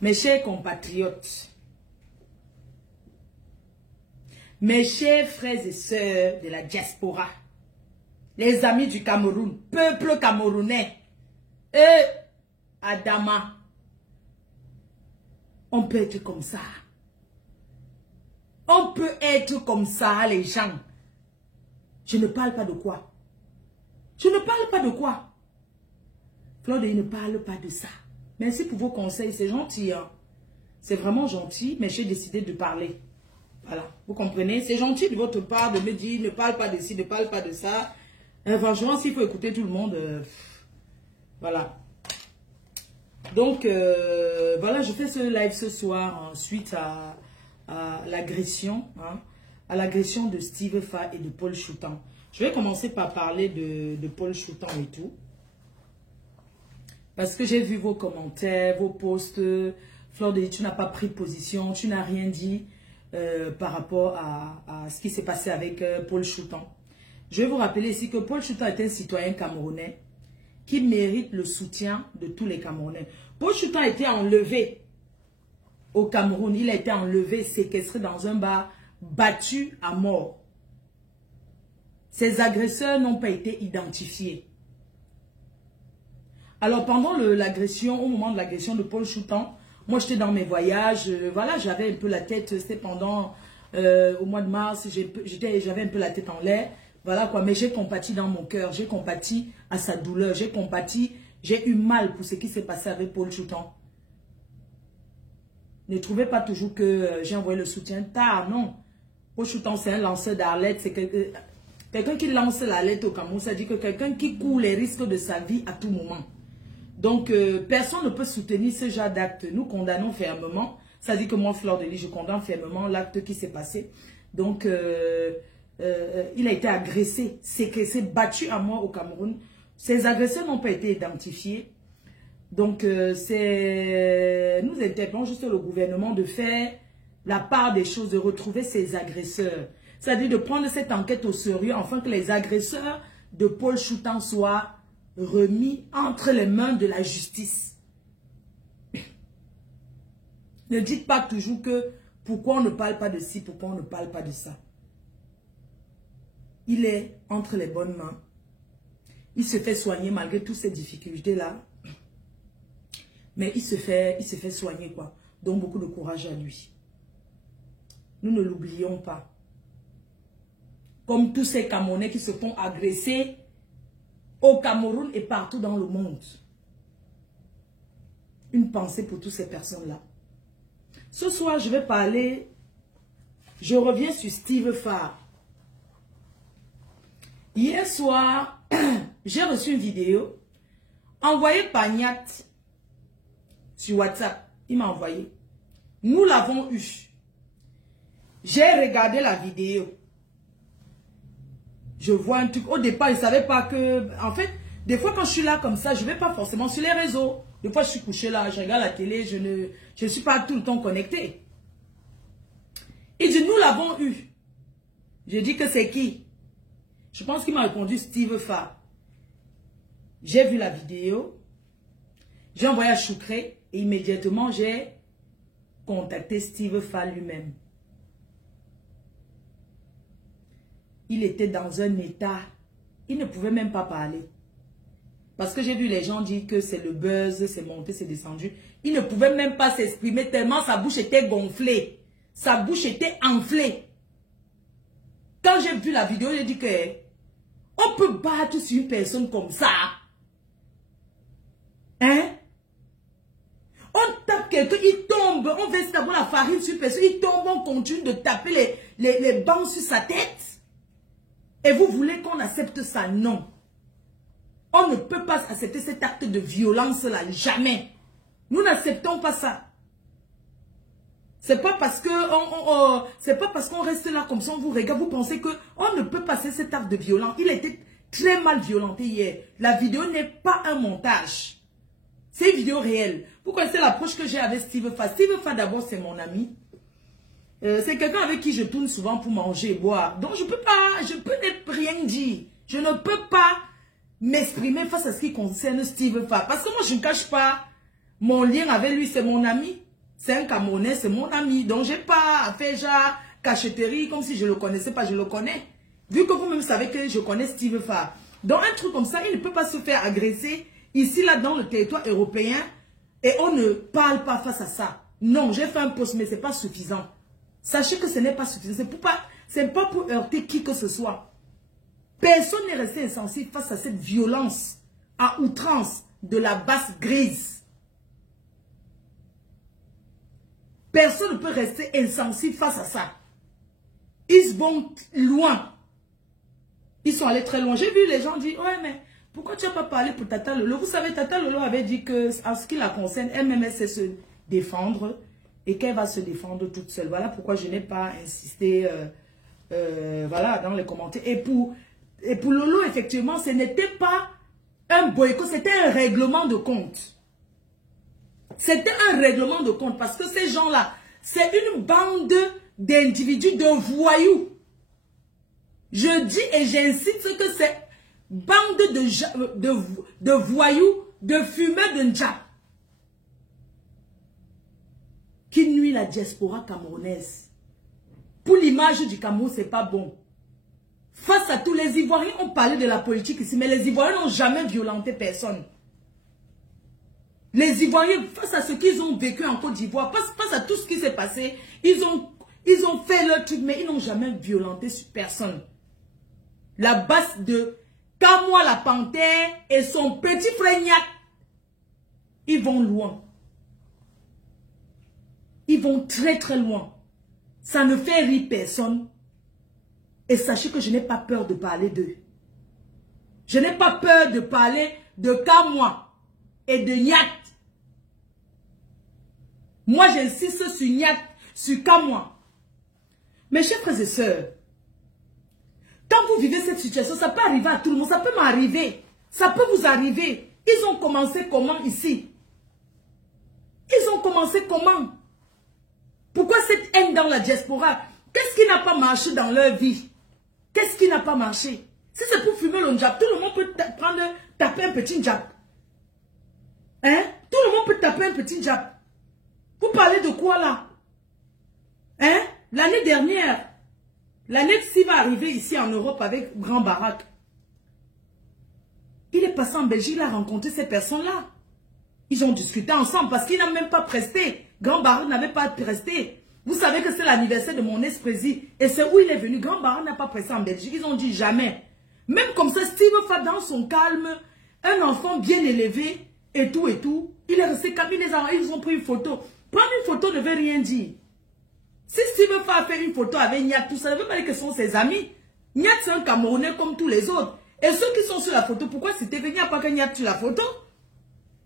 Mes chers compatriotes, mes chers frères et sœurs de la diaspora, les amis du Cameroun, peuple camerounais, et Adama, on peut être comme ça. On peut être comme ça, les gens. Je ne parle pas de quoi. Je ne parle pas de quoi. Fleur de Lys ne parle pas de ça. Merci pour vos conseils, c'est gentil. Hein? C'est vraiment gentil, mais j'ai décidé de parler. Voilà, vous comprenez? C'est gentil de votre part de me dire ne parle pas de ci, ne parle pas de ça. Franchement, s'il faut écouter tout le monde, voilà. Donc, voilà, je fais ce live ce soir suite à l'agression, hein, à l'agression de Steve Fa et de Paul Choutan. Je vais commencer par parler de Paul Choutan et tout. Parce que j'ai vu vos commentaires, vos posts. Fleur de Lys, tu n'as pas pris position, tu n'as rien dit par rapport à ce qui s'est passé avec Paul Choutan. Je vais vous rappeler ici que Paul Choutan est un citoyen camerounais qui mérite le soutien de tous les Camerounais. Paul Choutan a été enlevé au Cameroun. Il a été enlevé, séquestré dans un bar, battu à mort. Ses agresseurs n'ont pas été identifiés. Alors, pendant l'agression, au moment de l'agression de Paul Choutan, moi, j'étais dans mes voyages. Voilà, j'avais un peu la tête, c'était pendant, au mois de mars, j'avais un peu la tête en l'air. Voilà quoi, mais j'ai compati dans mon cœur, j'ai compati à sa douleur, j'ai compati, j'ai eu mal pour ce qui s'est passé avec Paul Choutan. Ne trouvez pas toujours que j'ai envoyé le soutien tard, non. Paul Choutan, c'est un lanceur d'alerte, c'est quelqu'un qui lance l'alerte au Cameroun, ça dit que quelqu'un qui court les risques de sa vie à tout moment. Donc, personne ne peut soutenir ce genre d'acte. Nous condamnons fermement. Ça dit que moi, Fleur de Lys, je condamne fermement l'acte qui s'est passé. Donc, il a été agressé, séquestré, battu à mort au Cameroun. Ces agresseurs n'ont pas été identifiés. Donc, nous interpellons juste le gouvernement de faire la part des choses, de retrouver ces agresseurs. C'est-à-dire de prendre cette enquête au sérieux, afin que les agresseurs de Paul Choutan soient remis entre les mains de la justice. Ne dites pas toujours que pourquoi on ne parle pas de ci, pourquoi on ne parle pas de ça. Il est entre les bonnes mains. Il se fait soigner malgré toutes ces difficultés-là. Mais il se fait soigner, quoi. Donc, beaucoup de courage à lui. Nous ne l'oublions pas. Comme tous ces Camerounais qui se font agresser au Cameroun et partout dans le monde. Une pensée pour toutes ces personnes-là. Ce soir, je vais parler... Je reviens sur Steve Fa. Hier soir, j'ai reçu une vidéo envoyée par Niat sur WhatsApp. Il m'a envoyé. Nous l'avons eu. J'ai regardé la vidéo. Je vois un truc. Au départ, il ne savait pas que... En fait, des fois, quand je suis là comme ça, je ne vais pas forcément sur les réseaux. Des fois, je suis couché là, je regarde la télé, je ne suis pas tout le temps connecté. Il dit, nous l'avons eu. Je dis que c'est qui? Je pense qu'il m'a répondu Steve Fa. J'ai vu la vidéo. J'ai envoyé à Choucré et immédiatement, j'ai contacté Steve Fa lui-même. Il était dans un état, il ne pouvait même pas parler. Parce que j'ai vu les gens dire que c'est le buzz, c'est monté, c'est descendu. Il ne pouvait même pas s'exprimer tellement sa bouche était gonflée. Sa bouche était enflée. Quand j'ai vu la vidéo, j'ai dit que on peut battre sur une personne comme ça. Hein? On tape quelqu'un, il tombe, on verse d'abord la farine sur une personne, il tombe, on continue de taper les bancs sur sa tête. Et vous voulez qu'on accepte ça? Non. On ne peut pas accepter cet acte de violence-là. Jamais. Nous n'acceptons pas ça. C'est pas parce que c'est pas parce qu'on reste là comme ça, on vous regarde, vous pensez que on ne peut passer cet acte de violence. Il a été très mal violenté hier. La vidéo n'est pas un montage. C'est une vidéo réelle. Vous connaissez l'approche que j'ai avec Steve Fa. Steve Fa, d'abord, c'est mon ami. C'est quelqu'un avec qui je tourne souvent pour manger et boire. Donc, je peux rien dire. Je ne peux pas m'exprimer face à ce qui concerne Steve Fa. Parce que moi, je ne cache pas Mon lien avec lui, c'est mon ami. C'est un Camerounais, c'est mon ami. Donc, je n'ai pas fait genre cachetterie comme si je ne le connaissais pas, je le connais. Vu que vous-même savez que je connais Steve Farr. Donc, un truc comme ça, il ne peut pas se faire agresser ici, là, dans le territoire européen. Et on ne parle pas face à ça. Non, j'ai fait un post, mais ce n'est pas suffisant. Sachez que ce n'est pas suffisant. Ce n'est pas pour heurter qui que ce soit. Personne n'est resté insensible face à cette violence à outrance de la basse grise. Personne ne peut rester insensible face à ça. Ils vont loin. Ils sont allés très loin. J'ai vu les gens dire, ouais, mais pourquoi tu n'as pas parlé pour Tata Lolo? Vous savez, Tata Lolo avait dit que, en ce qui la concerne, elle-même, elle sait se défendre et qu'elle va se défendre toute seule. Voilà pourquoi je n'ai pas insisté voilà, dans les commentaires. Et pour Lolo, effectivement, ce n'était pas un boycott, c'était un règlement de compte. C'était un règlement de compte parce que ces gens-là, c'est une bande d'individus, de voyous. Je dis et j'insiste que c'est bande de voyous, de fumeurs de Ndjap qui nuit la diaspora camerounaise. Pour l'image du Cameroun, c'est pas bon. Face à tous les Ivoiriens, on parlait de la politique ici, mais les Ivoiriens n'ont jamais violenté personne. Les Ivoiriens, face à ce qu'ils ont vécu en Côte d'Ivoire, face à tout ce qui s'est passé, ils ont fait leur truc, mais ils n'ont jamais violenté sur personne. La base de Kamoa la panthère et son petit frère Nyak, ils vont loin. Ils vont très très loin. Ça ne fait rire personne. Et sachez que je n'ai pas peur de parler d'eux. Je n'ai pas peur de parler de Kamoa et de Nyak. Moi, j'insiste sur Nyak, sur Kamoa. Mes chers frères et sœurs, quand vous vivez cette situation, ça peut arriver à tout le monde, ça peut m'arriver, ça peut vous arriver. Ils ont commencé comment ici? Ils ont commencé comment? Pourquoi cette haine dans la diaspora? Qu'est-ce qui n'a pas marché dans leur vie? Qu'est-ce qui n'a pas marché? Si c'est pour fumer le Ndjap, tout le monde peut taper un petit Ndjap. Hein? Tout le monde peut taper un petit Ndjap. Vous parlez de quoi là? Hein? L'année dernière, l'année qui va arriver ici en Europe avec Grand Barack, il est passé en Belgique, il a rencontré ces personnes-là. Ils ont discuté ensemble parce qu'il n'a même pas presté. Grand Barack n'avait pas presté. Vous savez que c'est l'anniversaire de mon ex-président. Et c'est où il est venu. Grand Barack n'a pas presté en Belgique. Ils ont dit jamais. Même comme ça, Steve Farr dans son calme, un enfant bien élevé et tout, il est resté calme. Ils ont pris une photo. Prendre une photo ne veut rien dire. Si Steve Farr a fait une photo avec Nyak, tout ça ne veut pas dire que ce sont ses amis. Nyak, c'est un Camerounais comme tous les autres. Et ceux qui sont sur la photo, pourquoi c'était venu à pas que Nyak sur la photo?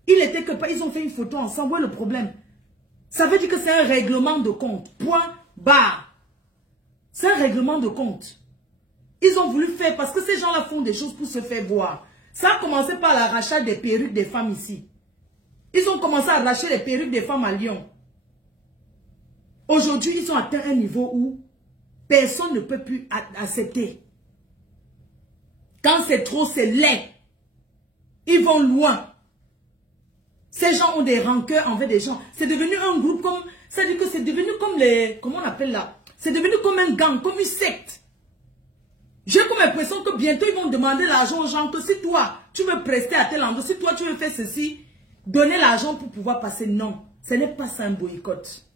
Il était que pas, ils ont fait une photo ensemble. Où est le problème? Ça veut dire que c'est un règlement de compte. Point barre. C'est un règlement de compte. Ils ont voulu faire parce que ces gens-là font des choses pour se faire voir. Ça a commencé par l'arrachat des perruques des femmes ici. Ils ont commencé à arracher les perruques des femmes à Lyon. Aujourd'hui, ils ont atteint un niveau où personne ne peut plus accepter. Quand c'est trop, c'est laid. Ils vont loin. Ces gens ont des rancœurs envers des gens. C'est devenu un groupe comme... C'est-à-dire que c'est devenu comme les... Comment on appelle là? C'est devenu comme un gang, comme une secte. J'ai comme l'impression que bientôt ils vont demander l'argent aux gens. Que si toi, tu veux prester à tel endroit, si toi, tu veux faire ceci, donner l'argent pour pouvoir passer. Non, ce n'est pas ça un boycott.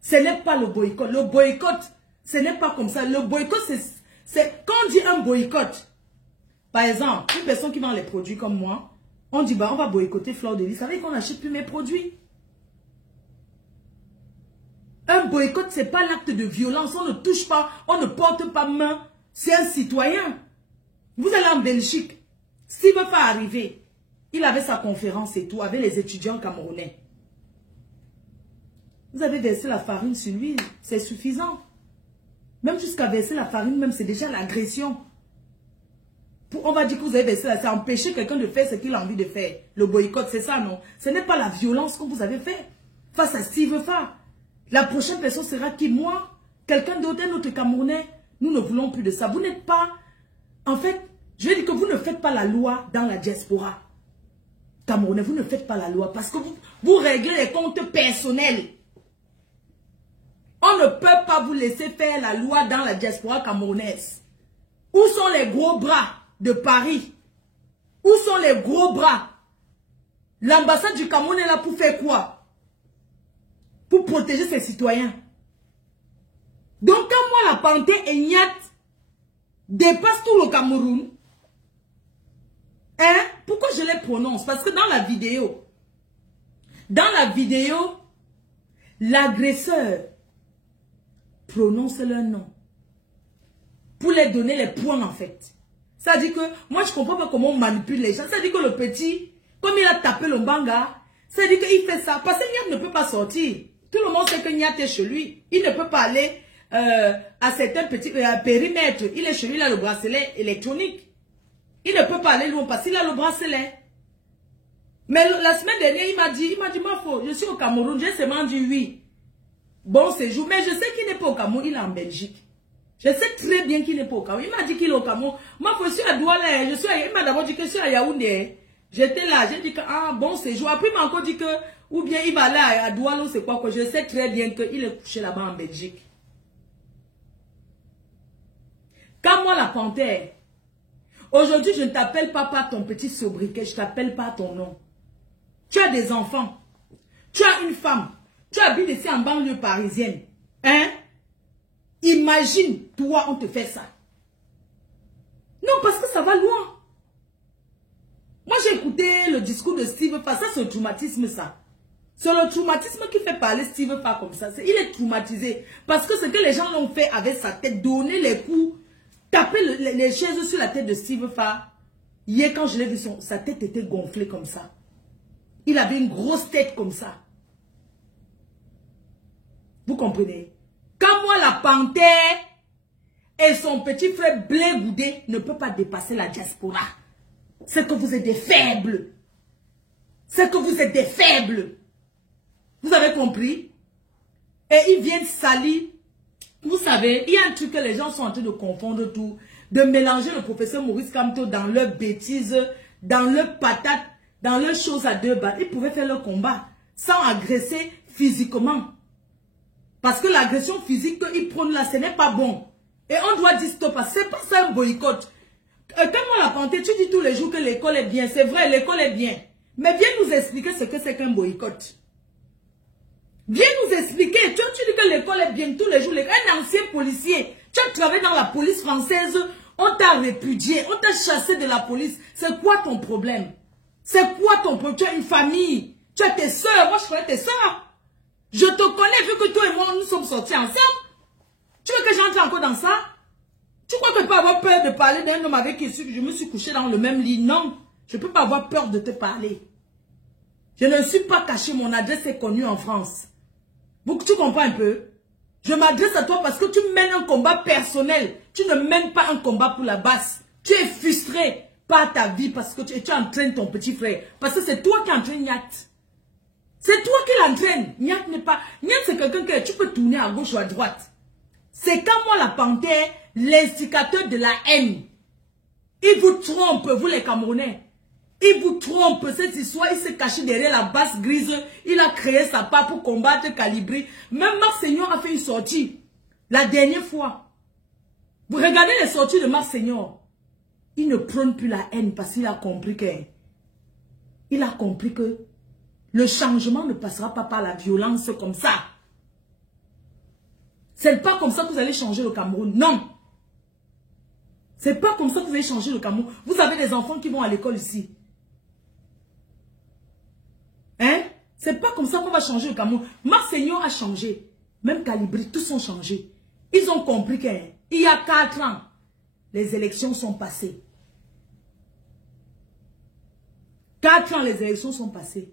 Ce n'est pas le boycott. Le boycott, ce n'est pas comme ça. Le boycott, c'est... Quand on dit un boycott, par exemple, une personne qui vend les produits comme moi, on dit, bah, on va boycotter Fleur de Lys. Ça veut dire qu'on n'achète plus mes produits. Un boycott, ce n'est pas l'acte de violence. On ne touche pas, on ne porte pas main. C'est un citoyen. Vous allez en Belgique. S'il ne veut pas arriver, il avait sa conférence et tout, avec les étudiants camerounais. Vous avez versé la farine sur lui, c'est suffisant. Même jusqu'à verser la farine, même c'est déjà l'agression. On va dire que vous avez versé là, c'est empêcher quelqu'un de faire ce qu'il a envie de faire. Le boycott, c'est ça, non? Ce n'est pas la violence que vous avez fait face à Steve Farr. La prochaine personne sera qui? Moi? Quelqu'un d'autre, un autre Camerounais? Nous ne voulons plus de ça. Vous n'êtes pas... En fait, je vais dire que vous ne faites pas la loi dans la diaspora. Camerounais, vous ne faites pas la loi parce que vous réglez les comptes personnels. On ne peut pas vous laisser faire la loi dans la diaspora camerounaise. Où sont les gros bras de Paris? Où sont les gros bras? L'ambassade du Cameroun est là pour faire quoi? Pour protéger ses citoyens. Donc quand moi la panthère et Nyat dépasse tout le Cameroun, hein? Pourquoi je les prononce? Parce que dans la vidéo, l'agresseur prononce leur nom pour les donner les points en fait. Ça dit que, moi je comprends pas comment on manipule les gens. Ça dit que le petit, comme il a tapé le Mbanga, ça dit qu'il fait ça. Parce que Nyat ne peut pas sortir. Tout le monde sait que Nyat est chez lui. Il ne peut pas aller à certains petits périmètres. Il est chez lui, il a le bracelet électronique. Il ne peut pas aller loin parce qu'il a le bracelet. Mais la semaine dernière, il m'a dit, ma foi, je suis au Cameroun. J'ai seulement dit oui. Bon séjour. Mais je sais qu'il n'est pas au Cameroun, il est en Belgique. Je sais très bien qu'il n'est pas au Cameroun. Il m'a dit qu'il est au Cameroun. Ma foi, je suis à Douala. Il m'a d'abord dit que je suis à Yaoundé. J'étais là, j'ai dit que, ah, bon séjour. Après, il m'a encore dit que, ou bien il va aller à Douala, c'est quoi, que je sais très bien qu'il est couché là-bas en Belgique. Quand moi, la panthère, aujourd'hui, je ne t'appelle pas par ton petit sobriquet, je t'appelle pas ton nom. Tu as des enfants, tu as une femme, tu habites ici en banlieue parisienne. Hein? Imagine, toi, on te fait ça. Non, parce que ça va loin. Moi, j'ai écouté le discours de Steve Fa, ça c'est le traumatisme, ça. C'est le traumatisme qui fait parler Steve Fa comme ça. Il est traumatisé. Parce que ce que les gens l'ont fait avec sa tête, donner les coups, taper les chaises sur la tête de Steve Fa. Hier, quand je l'ai vu, sa tête était gonflée comme ça. Il avait une grosse tête comme ça. Vous comprenez? Quand moi, la panthère et son petit frère Blé Goudé ne peut pas dépasser la diaspora, c'est que vous êtes des faibles. C'est que vous êtes des faibles. Vous avez compris? Et ils viennent salir. Vous savez, il y a un truc que les gens sont en train de confondre tout. De mélanger le professeur Maurice Kamto dans leurs bêtises, dans leurs patates, dans leurs choses à deux balles. Ils pouvaient faire leur combat sans agresser physiquement. Parce que l'agression physique qu'ils prônent là, ce n'est pas bon. Et on doit dire stop. C'est pas ça un boycott. Quand moi la panthère, tu dis tous les jours que l'école est bien. C'est vrai, l'école est bien. Mais viens nous expliquer ce que c'est qu'un boycott. Viens nous expliquer. Tu dis que l'école est bien tous les jours. Un ancien policier, tu as travaillé dans la police française, on t'a répudié, on t'a chassé de la police. C'est quoi ton problème? C'est quoi ton problème? Tu as une famille, tu as tes soeurs. Moi, je connais tes soeurs. Je te connais vu que toi et moi, nous sommes sortis ensemble. Tu veux que j'entre encore dans ça? Tu crois que je peux avoir peur de parler d'un homme avec qui je me suis couché dans le même lit? Non, je ne peux pas avoir peur de te parler. Je ne suis pas caché, mon adresse est connue en France. Tu comprends un peu? Je m'adresse à toi parce que tu mènes un combat personnel. Tu ne mènes pas un combat pour la basse. Tu es frustré par ta vie parce que tu entraînes ton petit frère. Parce que c'est toi qui entraînes Nyat. C'est toi qui l'entraînes. Nyat n'est pas... Nyat, c'est quelqu'un que tu peux tourner à gauche ou à droite. C'est quand moi, la panthère, l'instigateur de la haine. Il vous trompe, vous les Camerounais. Il vous trompe, cette histoire, il s'est caché derrière la basse grise. Il a créé sa part pour combattre Calibri. Même Marseillon a fait une sortie. La dernière fois. Vous regardez les sorties de Marseillon. Il ne prône plus la haine parce qu'il a compris que... Il a compris que le changement ne passera pas par la violence comme ça. C'est pas comme ça que vous allez changer le Cameroun. Non. C'est pas comme ça que vous allez changer le Cameroun. Vous avez des enfants qui vont à l'école ici. Hein? C'est pas comme ça qu'on va changer le Cameroun. Marseillon a changé. Même Calibri, tous ont changé. Ils ont compris qu'il y a 4 ans, les élections sont passées. 4 ans, les élections sont passées.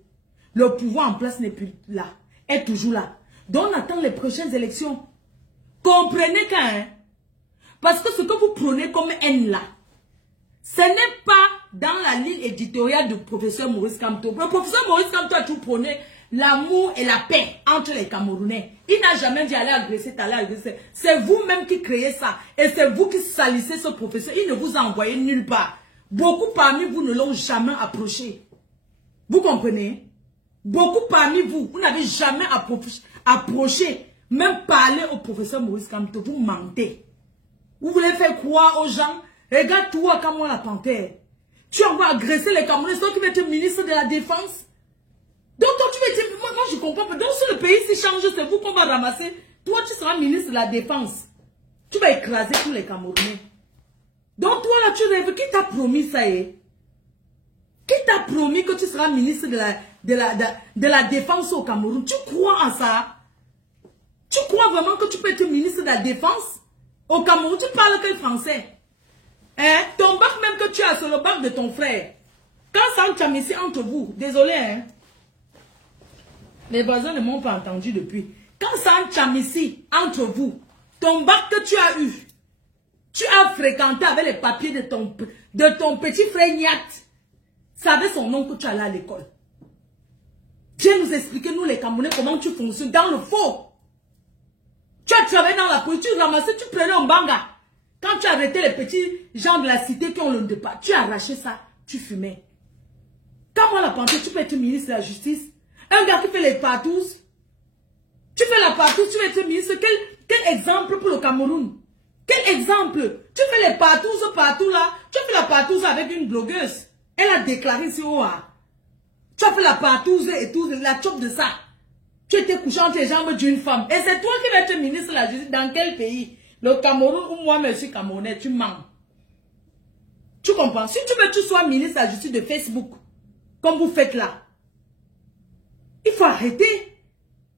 Le pouvoir en place n'est plus là. Est toujours là. Donc on attend les prochaines élections. Comprenez qu'un... Parce que ce que vous prenez comme haine là, ce n'est pas dans la ligne éditoriale du professeur Maurice Kamto. Le professeur Maurice Kamto a tout prôné l'amour et la paix entre les Camerounais. Il n'a jamais dit aller agresser, aller agresser. C'est vous-même qui créez ça. Et c'est vous qui salissez ce professeur. Il ne vous a envoyé nulle part. Beaucoup parmi vous ne l'ont jamais approché. Vous comprenez? Beaucoup parmi vous, vous n'avez jamais approché, même parler au professeur Maurice Kamto. Vous mentez. Vous voulez faire croire aux gens, regarde-toi comme moi la panthère. Tu envoies agresser les Camerounais, c'est toi qui vas être ministre de la Défense. Donc toi tu vas être, moi je comprends pas. Donc si le pays s'y change, c'est vous qu'on va ramasser. Toi tu seras ministre de la Défense. Tu vas écraser tous les Camerounais. Donc toi là tu rêves, qui t'a promis ça est? Qui t'a promis que tu seras ministre de la Défense au Cameroun? Tu crois en ça? Tu crois vraiment que tu peux être ministre de la Défense au Cameroun? Tu parles quel français? Hein? Ton bac même que tu as, c'est le bac de ton frère. Quand ça en ici entre vous, désolé, hein? Les voisins ne m'ont pas entendu depuis. Quand ça en ici entre vous, ton bac que tu as eu, tu as fréquenté avec les papiers de ton petit frère Niat. Ça avait son nom que tu allais à l'école. Viens nous expliquer, nous les Camerounais, comment tu fonctionnes dans le faux. Tu as travaillé dans la police, tu ramassais, tu prenais un banga. Quand tu arrêtais les petits gens de la cité qui ont le départ, tu arrachais ça, tu fumais. Quand moi la panthère, tu peux être ministre de la Justice. Un gars qui fait les partous, tu fais la partouze, tu vas être ministre. Quel exemple pour le Cameroun? Quel exemple? Tu fais les partous partout là, tu fais la partouze avec une blogueuse. Elle a déclaré sur OA. Tu as fait la partouze et tout, la chope de ça. Tu étais couché entre les jambes d'une femme. Et c'est toi qui vas être ministre de la Justice. Dans quel pays? Le Cameroun ou moi, monsieur Camerounais, tu mens. Tu comprends? Si tu veux que tu sois ministre de la Justice de Facebook, comme vous faites là, il faut arrêter.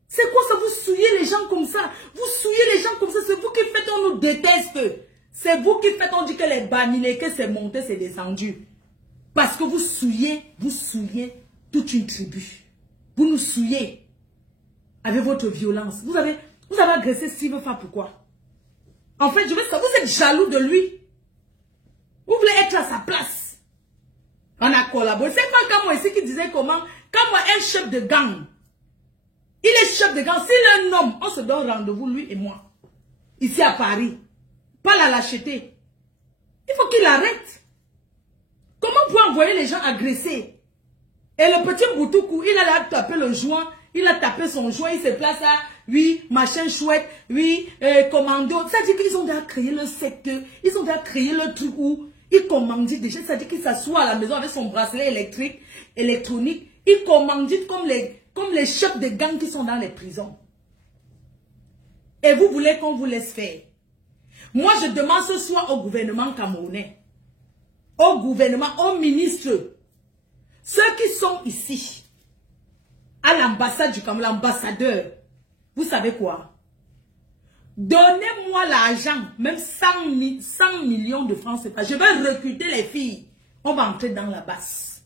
C'est quoi ça? Vous souillez les gens comme ça. Vous souillez les gens comme ça. C'est vous qui faites, on nous déteste. C'est vous qui faites, on dit que les banilés, que c'est monté, c'est descendu. Parce que vous souillez toute une tribu. Vous nous souillez avec votre violence. Vous avez agressé Steve Fa, pourquoi? En fait, je veux savoir, vous êtes jaloux de lui. Vous voulez être à sa place. On a collaboré. C'est pas comme moi ici qui disait comment, quand moi un chef de gang, il est chef de gang, s'il est un homme, on se donne rendez-vous, lui et moi. Ici à Paris. Pas la lâcheté. Il faut qu'il arrête. Comment vous envoyer les gens agresser? Et le petit Boutoukou, il a tapé le joint, il a tapé son joint, il se place là, oui, machin chouette, oui, commando. C'est-à-dire qu'ils ont déjà créé le secteur, ils ont déjà créé le truc où il commandit déjà, c'est-à-dire qu'il s'assoit à la maison avec son bracelet électronique, il commandite comme les chefs de gang qui sont dans les prisons. Et vous voulez qu'on vous laisse faire? Moi, je demande ce soir au gouvernement camerounais, au gouvernement, aux ministres, ceux qui sont ici, à l'ambassade du Cameroun, l'ambassadeur, vous savez quoi? Donnez-moi l'argent, même 100 millions de francs CFA. Je vais recruter les filles. On va entrer dans la basse.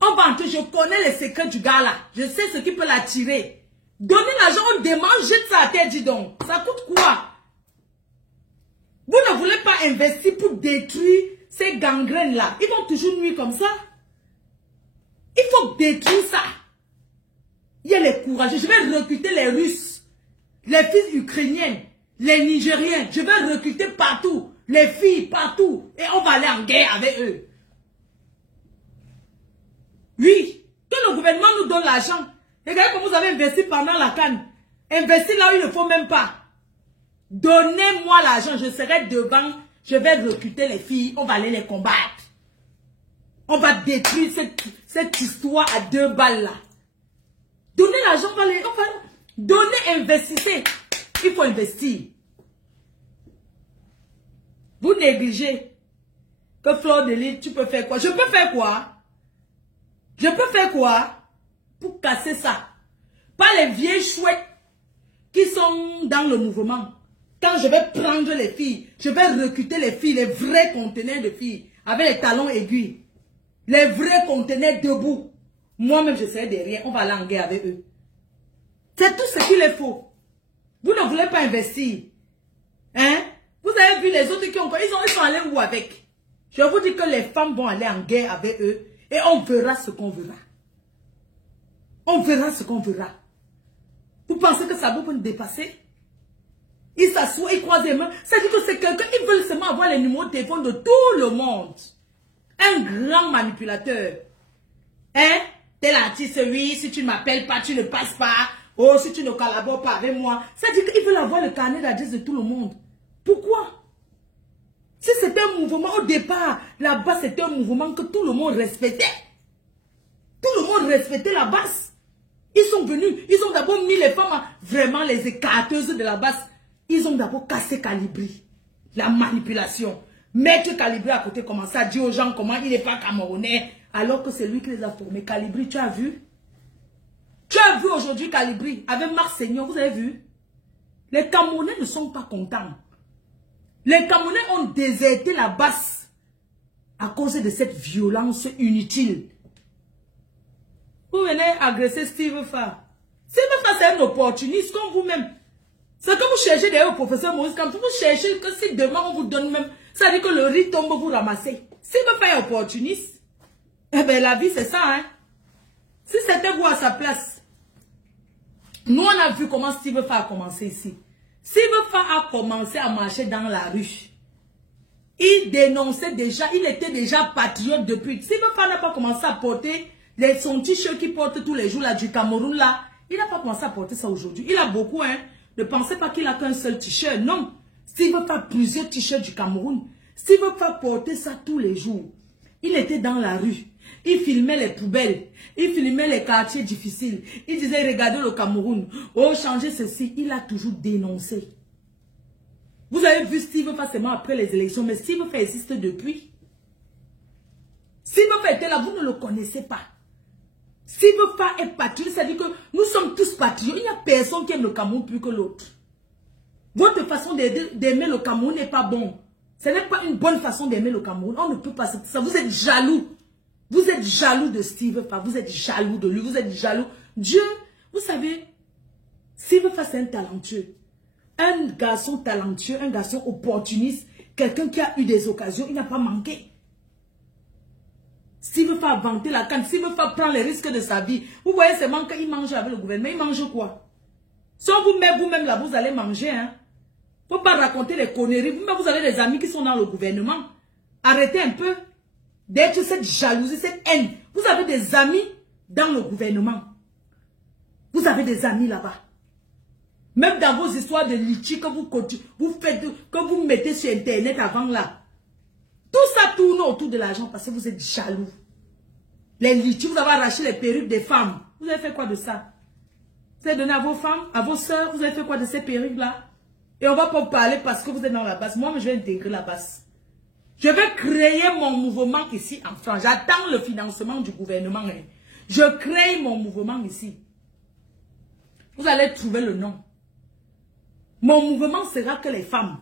On va entrer, je connais les secrets du gars là. Je sais ce qui peut l'attirer. Donnez l'argent, on demande, jette ça à terre, dis donc. Ça coûte quoi? Vous ne voulez pas investir pour détruire ces gangrènes là. Ils vont toujours nuire comme ça. Il faut détruire ça. Il y a les courageux. Je vais recruter les Russes, les filles ukrainiennes, les Nigériens. Je vais recruter partout. Les filles partout. Et on va aller en guerre avec eux. Oui. Que le gouvernement nous donne l'argent. Regardez comme vous avez investi pendant la canne. Investir là où il ne faut même pas. Donnez-moi l'argent. Je serai devant. Je vais recruter les filles. On va aller les combattre. On va détruire cette histoire à 2 balles là. Donnez l'argent, on va donner, investissez. Il faut investir. Vous négligez que Fleur de Lys, tu peux faire quoi? Je peux faire quoi? Je peux faire quoi pour casser ça? Pas les vieilles chouettes qui sont dans le mouvement. Quand je vais prendre les filles, je vais recruter les filles, les vrais conteneurs de filles, avec les talons aiguilles. Les vrais conteneurs debout. Moi-même, je serai derrière. On va aller en guerre avec eux. C'est tout ce qu'il faut. Vous ne voulez pas investir. Hein? Vous avez vu les autres qui ont... Ils sont allés où avec? Je vous dis que les femmes vont aller en guerre avec eux. Et on verra ce qu'on verra. On verra ce qu'on verra. Vous pensez que ça peut nous dépasser? Ils s'assoient, ils croisent les mains. C'est-à-dire que c'est quelqu'un, ils veulent seulement avoir les numéros de téléphone de tout le monde. Un grand manipulateur. Hein? Tel artiste, oui, si tu ne m'appelles pas, tu ne passes pas. Oh, si tu ne collabores pas avec moi. Ça dit qu'ils veulent avoir le carnet d'adresse de tout le monde. Pourquoi? Si c'était un mouvement, au départ, là-bas, c'était un mouvement que tout le monde respectait. Tout le monde respectait la basse. Ils sont venus, ils ont d'abord mis les femmes, vraiment les écarteuses de la basse. Ils ont d'abord cassé Calibri. La manipulation. Maître Calibri à côté commençait à dire aux gens comment il n'est pas camerounais. Alors que c'est lui qui les a formés. Calibri, tu as vu? Tu as vu aujourd'hui Calibri avec Marc Seigneur, vous avez vu? Les Camerounais ne sont pas contents. Les Camerounais ont déserté la basse à cause de cette violence inutile. Vous venez agresser Steve Fa. Steve Fa, c'est un opportuniste comme vous-même. C'est que vous cherchez derrière le professeur Maurice Kamto, vous cherchez que si demain on vous donne même, ça veut dire que le riz tombe, vous ramassez. Steve Fa est opportuniste. Eh bien, la vie, c'est ça, hein. Si c'était vous à sa place. Nous, on a vu comment Steve Fa a commencé ici. Steve Fa a commencé à marcher dans la rue. Il dénonçait déjà, il était déjà patriote depuis. Steve Fa n'a pas commencé à porter son t-shirt qu'il porte tous les jours là, du Cameroun là. Il n'a pas commencé à porter ça aujourd'hui. Il a beaucoup, hein. Ne pensez pas qu'il a qu'un seul t-shirt. Non. Steve Fa a plusieurs t-shirts du Cameroun. Steve Fa portait ça tous les jours. Il était dans la rue. Il filmait les poubelles. Il filmait les quartiers difficiles. Il disait, regardez le Cameroun. Oh, changez ceci. Il a toujours dénoncé. Vous avez vu Steve Fa seulement après les élections, mais Steve Fa existe depuis. Steve Fa était là, vous ne le connaissez pas. Steve Fa est patriote, c'est-à-dire que nous sommes tous patriotes. Il n'y a personne qui aime le Cameroun plus que l'autre. Votre façon d'aimer le Cameroun n'est pas bon. Ce n'est pas une bonne façon d'aimer le Cameroun. On ne peut pas ça. Vous êtes jaloux. Vous êtes jaloux de Steve Fa. Vous êtes jaloux de lui. Vous êtes jaloux. Dieu, vous savez, Steve Fa, c'est un talentueux. Un garçon talentueux, un garçon opportuniste. Quelqu'un qui a eu des occasions. Il n'a pas manqué. Steve Fa a vanté la canne. Steve Fa prend les risques de sa vie. Vous voyez seulement qu'il mange avec le gouvernement. Il mange quoi? Si on vous met vous-même là, vous allez manger. Hein? Faut pas raconter des conneries. Vous-même, vous avez des amis qui sont dans le gouvernement. Arrêtez un peu d'être cette jalousie, cette haine. Vous avez des amis dans le gouvernement. Vous avez des amis là-bas. Même dans vos histoires de litchi que vous faites, que vous mettez sur Internet avant là. Tout ça tourne autour de l'argent parce que vous êtes jaloux. Les litchis, vous avez arraché les perruques des femmes. Vous avez fait quoi de ça? Vous avez donné à vos femmes, à vos soeurs, vous avez fait quoi de ces perruques-là? Et on va pas parler parce que vous êtes dans la basse. Moi, je vais intégrer la basse. Je vais créer mon mouvement ici en France. J'attends le financement du gouvernement. Hein. Je crée mon mouvement ici. Vous allez trouver le nom. Mon mouvement sera que les femmes.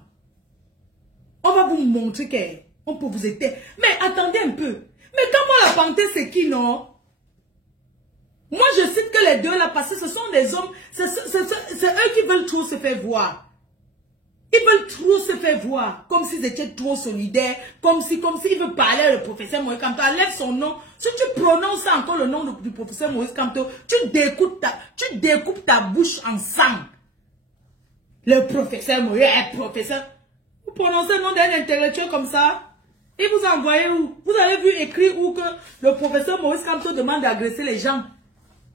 On va vous montrer qu'on peut vous aider. Mais attendez un peu. Mais comment la panthère, c'est qui, non? Moi, je cite que les deux là, parce que ce sont des hommes. C'est eux qui veulent trop se faire voir. Ils veulent trop se faire voir, comme s'ils étaient trop solidaires, comme s'ils veulent parler au professeur Moïse Kamto. Lève son nom. Si tu prononces encore le nom du professeur Moïse Kamto, tu découpes ta bouche en sang. Le professeur Moïse, professeur. Vous prononcez le nom d'un intellectuel comme ça? Il vous a envoyé où? Vous avez vu écrire où que le professeur Moïse Kamto demande d'agresser les gens?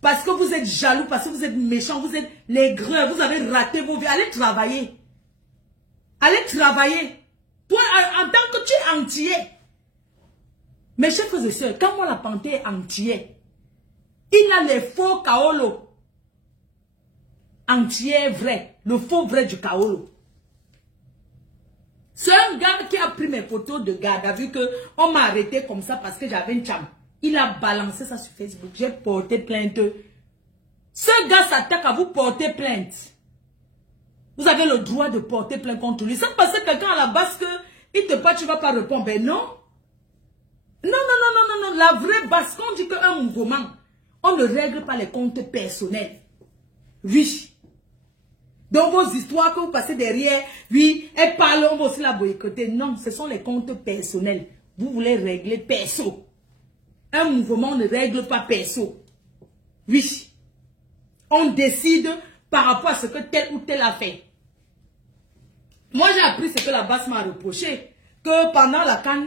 Parce que vous êtes jaloux, parce que vous êtes méchants, vous êtes l'aigreur, vous avez raté vos vies. Allez travailler. Allez travailler. Toi, en tant que tu es entier. Mes chers frères et sœurs, quand moi la panthère est entier, il a les faux kaolo. Entier vrai. Le faux vrai du kaolo. C'est un gars qui a pris mes photos de garde à vue que on m'a arrêté comme ça parce que j'avais une cham. Il a balancé ça sur Facebook. J'ai porté plainte. Ce gars s'attaque à vous porter plainte. Vous avez le droit de porter plainte contre lui. C'est parce que quelqu'un à la base que il te parle, tu ne vas pas répondre. Ben non. Non. La vraie base, quand on dit qu'un mouvement, on ne règle pas les comptes personnels. Oui. Dans vos histoires que vous passez derrière, oui, elle parle, on va aussi la boycotter. Non, ce sont les comptes personnels. Vous voulez régler perso. Un mouvement ne règle pas perso. Oui. On décide par rapport à ce que tel ou tel a fait. Moi, j'ai appris ce que la basse m'a reproché. Que pendant la CAN,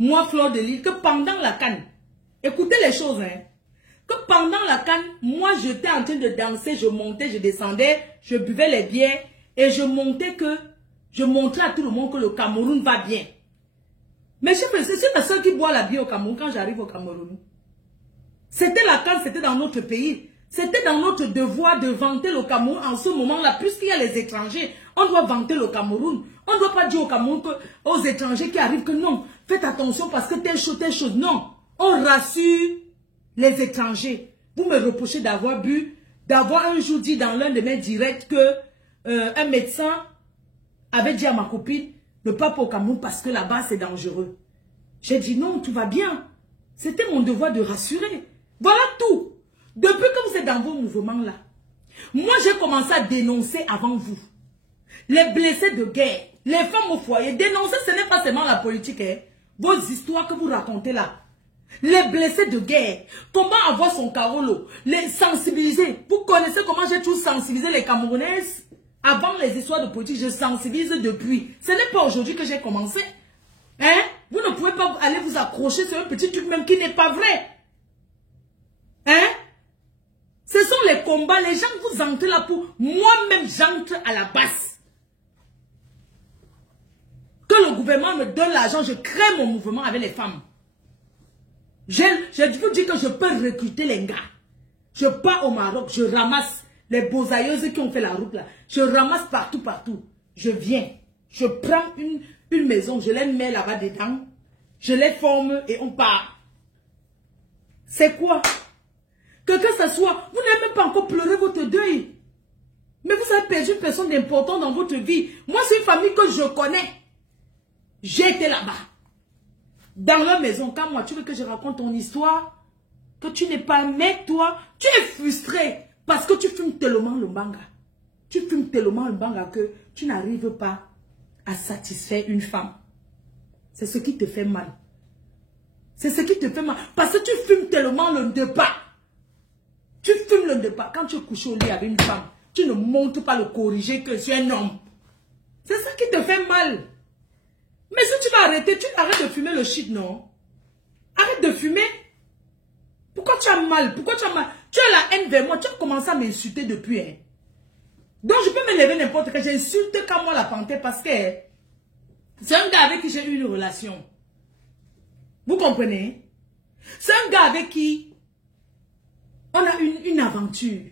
moi, Fleur de Lille, que pendant la CAN, Écoutez les choses, hein. Que pendant la CAN, moi j'étais en train de danser, je montais, je descendais, je buvais les bières et je montrais à tout le monde que le Cameroun va bien. Mais je sais, c'est la seule qui boit la bière au Cameroun quand j'arrive au Cameroun. C'était la CAN, c'était dans notre pays. C'était dans notre devoir de vanter le Cameroun en ce moment-là, puisqu'il y a les étrangers. On doit vanter le Cameroun. On ne doit pas dire au Cameroun aux étrangers qui arrivent que non, faites attention parce que telle chose. Non, on rassure les étrangers. Vous me reprochez d'avoir un jour dit dans l'un de mes directs que un médecin avait dit à ma copine ne pas au Cameroun parce que là-bas c'est dangereux. J'ai dit non, tout va bien. C'était mon devoir de rassurer. Voilà tout. Depuis que vous êtes dans vos mouvements-là, moi j'ai commencé à dénoncer avant vous. Les blessés de guerre, les femmes au foyer. Dénoncer, ce n'est pas seulement la politique. Hein. Vos histoires que vous racontez là. Les blessés de guerre. Comment avoir son carolo. Les sensibiliser. Vous connaissez comment j'ai toujours sensibilisé les Camerounaises. Avant les histoires de politique, je sensibilise depuis. Ce n'est pas aujourd'hui que j'ai commencé. Hein? Vous ne pouvez pas aller vous accrocher sur un petit truc même qui n'est pas vrai. Hein? Ce sont les combats. Les gens, vous entrez là pour... Moi-même, j'entre à la base. Que le gouvernement me donne l'argent, je crée mon mouvement avec les femmes. Je vous dis que je peux recruter les gars. Je pars au Maroc, je ramasse les bosailleuses qui ont fait la route là. Je ramasse partout. Je viens. Je prends une maison, je les mets là-bas dedans. Je les forme et on part. C'est quoi? Que ce soit, vous n'avez même pas encore pleuré votre deuil. Mais vous avez perdu une personne d'important dans votre vie. Moi, c'est une famille que je connais. J'ai été là-bas. Dans leur maison, quand moi, tu veux que je raconte ton histoire, que tu n'es pas un mec, toi, tu es frustré parce que tu fumes tellement le banga. Tu fumes tellement le banga que tu n'arrives pas à satisfaire une femme. C'est ce qui te fait mal. C'est ce qui te fait mal. Parce que tu fumes tellement le débat. Tu fumes le débat. Quand tu es couché au lit avec une femme, tu ne montres pas le corriger que tu es un homme. C'est ça qui te fait mal. Mais si tu vas arrêter, tu arrêtes de fumer le shit, non? Arrête de fumer. Pourquoi tu as mal? Pourquoi tu as mal? Tu as la haine vers moi. Tu as commencé à m'insulter depuis. Hein? Donc je peux me lever n'importe quand. J'insulte quand moi la panthère parce que c'est un gars avec qui j'ai eu une relation. Vous comprenez? C'est un gars avec qui on a une aventure.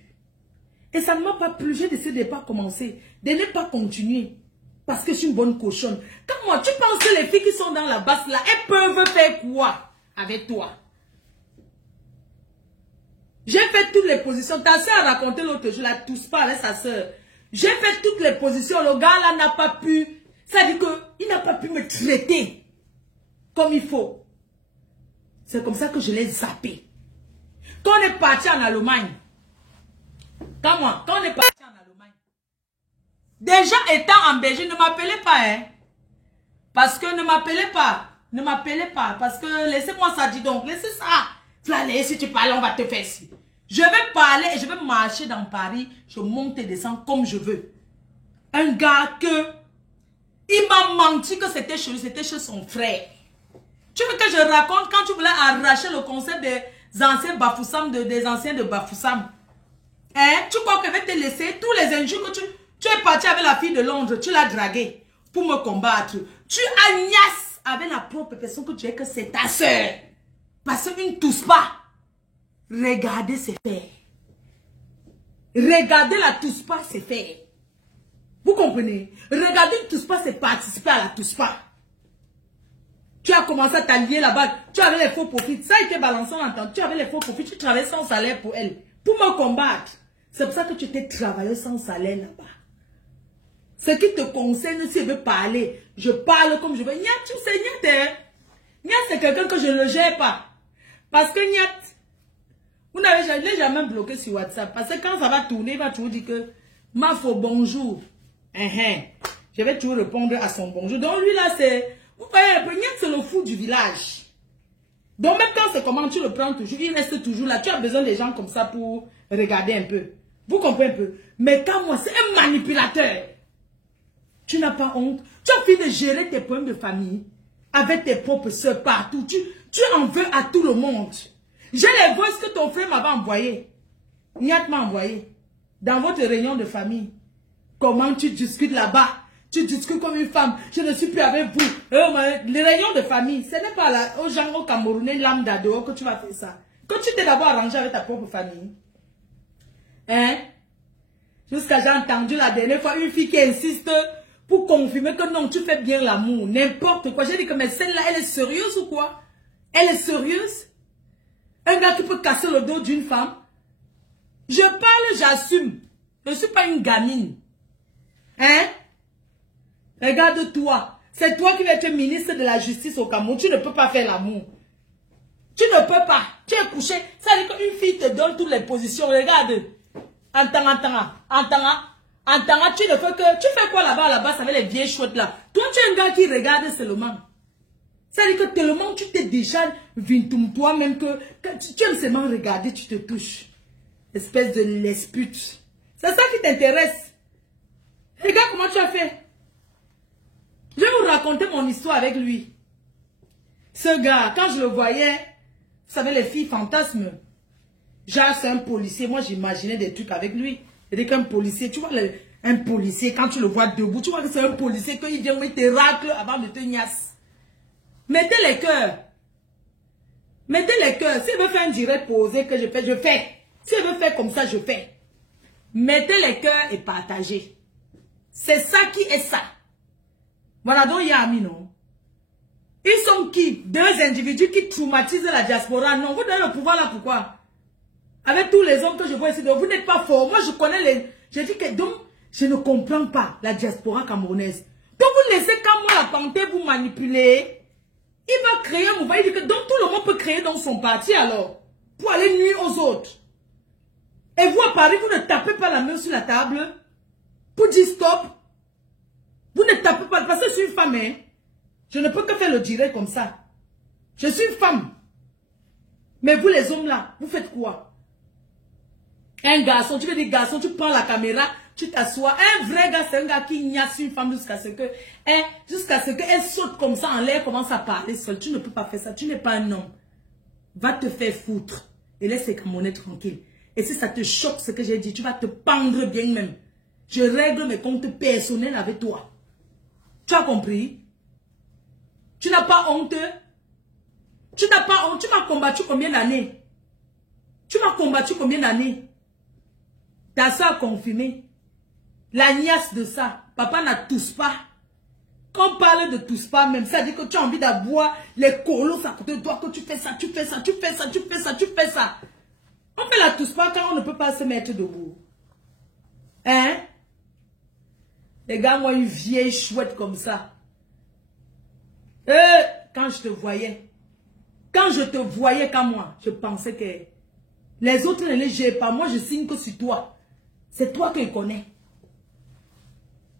Et ça ne m'a pas plu. J'ai décidé de ne pas commencer. De ne pas continuer. Parce que je suis une bonne cochonne. Quand moi, tu penses que les filles qui sont dans la basse là, elles peuvent faire quoi avec toi? J'ai fait toutes les positions. Ta soeur a raconté l'autre jour, la tousse pas avec sa soeur. J'ai fait toutes les positions. Le gars là n'a pas pu. Ça dit qu'il n'a pas pu me traiter comme il faut. C'est comme ça que je l'ai zappé. Quand on est parti en Allemagne, quand on est parti en Allemagne, déjà étant en Belgique, ne m'appelez pas, hein. Parce que ne m'appelez pas. Ne m'appelez pas. Parce que laissez-moi ça, dis donc. Laissez ça. Allez, si tu parles, on va te faire ci. Je vais parler et je vais marcher dans Paris. Je monte et descends comme je veux. Un gars que... Il m'a menti que c'était chez lui, c'était chez son frère. Tu veux que je raconte quand tu voulais arracher le concept des anciens Bafoussam, des anciens de Bafoussam? Hein? Tu crois que je vais te laisser tous les injures que tu es parti avec la fille de Londres, tu l'as draguée pour me combattre. Tu agnasses avec la propre personne que tu es, que c'est ta soeur. Parce qu'une ne tousse pas. Regardez ses faits. Regardez la tousse pas, c'est faire. Vous comprenez? Regarder une tousse pas, c'est participer à la tousse pas. Tu as commencé à t'allier là-bas. Tu avais les faux profits. Ça a été balancé en temps. Tu avais les faux profits. Tu travaillais sans salaire pour elle. Pour me combattre. C'est pour ça que tu t'es travaillé sans salaire là-bas. Ce qui te concerne, si je veux parler, je parle comme je veux. Nyat, tu sais, Nyat, Nyat, c'est quelqu'un que je ne gère pas. Parce que Nyat, vous n'avez jamais bloqué sur WhatsApp. Parce que quand ça va tourner, il va toujours dire que ma faux bonjour. Je vais toujours répondre à son bonjour. Donc lui là, c'est... Vous voyez, Nyat, c'est le fou du village. Donc même quand c'est comment, tu le prends toujours, il reste toujours là. Tu as besoin des gens comme ça pour regarder un peu. Vous comprenez un peu? Mais quand moi, c'est un manipulateur. Tu n'as pas honte. Tu as fini de gérer tes problèmes de famille avec tes propres soeurs partout. Tu en veux à tout le monde. J'ai les voix que ton frère m'avait envoyées. Niat m'a envoyé. Dans votre réunion de famille. Comment tu discutes là-bas? Tu discutes comme une femme. Je ne suis plus avec vous. Les réunions de famille, ce n'est pas là, aux gens au Camerounais, lambda dehors que tu vas faire ça. Quand tu t'es d'abord arrangé avec ta propre famille. Hein? Jusqu'à j'ai entendu la dernière fois une fille qui insiste pour confirmer que non, tu fais bien l'amour. N'importe quoi. J'ai dit que mais celle-là, elle est sérieuse ou quoi? Elle est sérieuse? Un gars qui peut casser le dos d'une femme? Je parle, j'assume. Je ne suis pas une gamine. Hein? Regarde-toi. C'est toi qui vas être ministre de la justice au Cameroun. Tu ne peux pas faire l'amour. Tu ne peux pas. Tu es couché. Ça veut dire qu'une fille te donne toutes les positions. Regarde. Entends, tu ne fais que... Tu fais quoi là-bas, avec les vieilles chouettes là? Toi, tu es un gars qui regarde seulement. Ça veut dire que tellement tu t'es déjà vintum toi-même que tu aimes seulement regarder, tu te touches. Espèce de lespute. C'est ça qui t'intéresse. Regarde comment tu as fait. Je vais vous raconter mon histoire avec lui. Ce gars, quand je le voyais, vous savez, les filles fantasment. Genre, c'est un policier. Moi, j'imaginais des trucs avec lui. C'est-à-dire qu'un policier, tu vois, un policier, quand tu le vois debout, tu vois que c'est un policier, qu'il vient, il te racle avant de te gnasse. Mettez les cœurs. Mettez les cœurs. S'il veut faire un direct posé que je fais, je fais. S'il veut faire comme ça, je fais. Mettez les cœurs et partagez. C'est ça qui est ça. Voilà donc Yami, non? Ils sont qui? Deux individus qui traumatisent la diaspora. Non, vous donnez le pouvoir là, pourquoi? Avec tous les hommes que je vois ici, donc vous n'êtes pas forts. Moi, je connais les... Je dis que donc, je ne comprends pas la diaspora camerounaise. Donc vous laissez quand moi la panthère vous manipuler. Il va créer un mouvement. Il dit que donc tout le monde peut créer dans son parti alors. Pour aller nuire aux autres. Et vous à Paris, vous ne tapez pas la main sur la table. Pour dire stop. Vous ne tapez pas, parce que je suis une femme, hein. Je ne peux que faire le direct comme ça. Je suis une femme. Mais vous les hommes là, vous faites quoi? Un garçon, tu veux dire garçon, tu prends la caméra, tu t'assois. Un vrai gars, c'est un gars qui ignace une femme jusqu'à ce qu'elle saute comme ça en l'air, commence à parler seule. Tu ne peux pas faire ça, tu n'es pas un homme. Va te faire foutre et laisse les Camerounais tranquilles. Et si ça te choque ce que j'ai dit, tu vas te pendre bien même. Je règle mes comptes personnels avec toi. Tu as compris? Tu n'as pas honte? Tu n'as pas honte? Tu m'as combattu combien d'années? Tu m'as combattu combien d'années? Ta soeur a confirmé. La niasse de ça. Papa n'a tous pas. Quand on parle de tous pas même, ça dit que tu as envie d'avoir les colos à côté de toi, que tu fais ça, tu fais ça, tu fais ça, tu fais ça, tu fais ça. On fait la tous pas quand on ne peut pas se mettre debout. Hein? Les gars, moi, une vieille chouette comme ça. Quand je te voyais, comme moi, je pensais que les autres ne les gèrent pas. Moi, je signe que sur toi. C'est toi que je connais.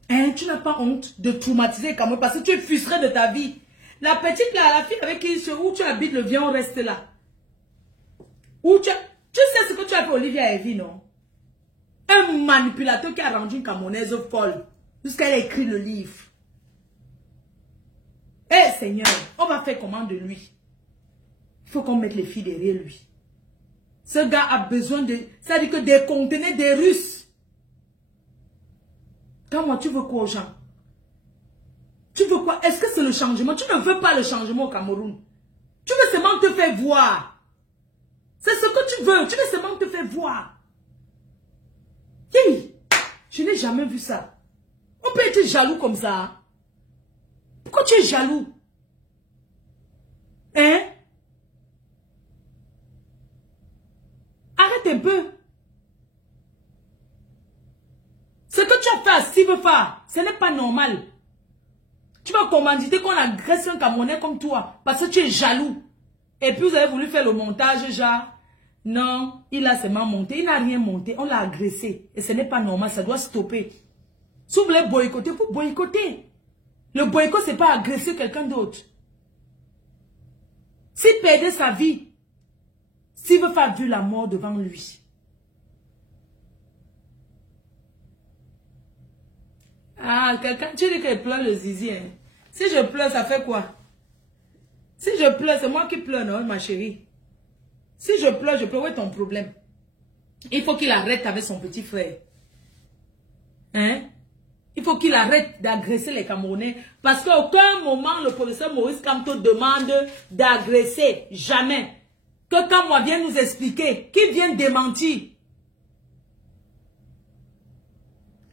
Hein, tu n'as pas honte de traumatiser comme moi parce que tu es frustré de ta vie. La petite là, la fille avec qui où tu habites, le viens, on reste là. Tu sais ce que tu as fait Olivia Evie, non? Un manipulateur qui a rendu une Camerounaise folle jusqu'à elle a écrit le livre. Eh Seigneur, on va faire comment de lui? Il faut qu'on mette les filles derrière lui. Ce gars a besoin de... Ça dit que des conteneurs, des Russes. Quand moi, tu veux quoi aux gens? Tu veux quoi? Est-ce que c'est le changement? Tu ne veux pas le changement au Cameroun. Tu veux seulement te faire voir. C'est ce que tu veux. Tu veux seulement te faire voir. Hey, je n'ai jamais vu ça. On peut être jaloux comme ça. Pourquoi tu es jaloux? Hein? Arrête un peu. Ce que tu as fait à Steve Farr, ce n'est pas normal. Tu vas commanditer qu'on agresse un Camerounais comme toi parce que tu es jaloux. Et puis vous avez voulu faire le montage, genre, non, il a seulement monté. Il n'a rien monté, on l'a agressé. Et ce n'est pas normal, ça doit stopper. Si vous voulez boycotter, vous boycottez. Le boycott, ce n'est pas agresser quelqu'un d'autre. S'il perdait sa vie, s'il veut faire vu la mort devant lui. Ah, quelqu'un, tu dis qu'il pleure le zizi. Hein? Si je pleure, ça fait quoi? Si je pleure, c'est moi qui pleure, non, ma chérie? Si je pleure, où est ton problème? Il faut qu'il arrête avec son petit frère. Hein? Il faut qu'il arrête d'agresser les Camerounais. Parce qu'à aucun moment, le professeur Maurice Kamto demande d'agresser. Jamais. Que quand moi vient nous expliquer, qui vient démentir?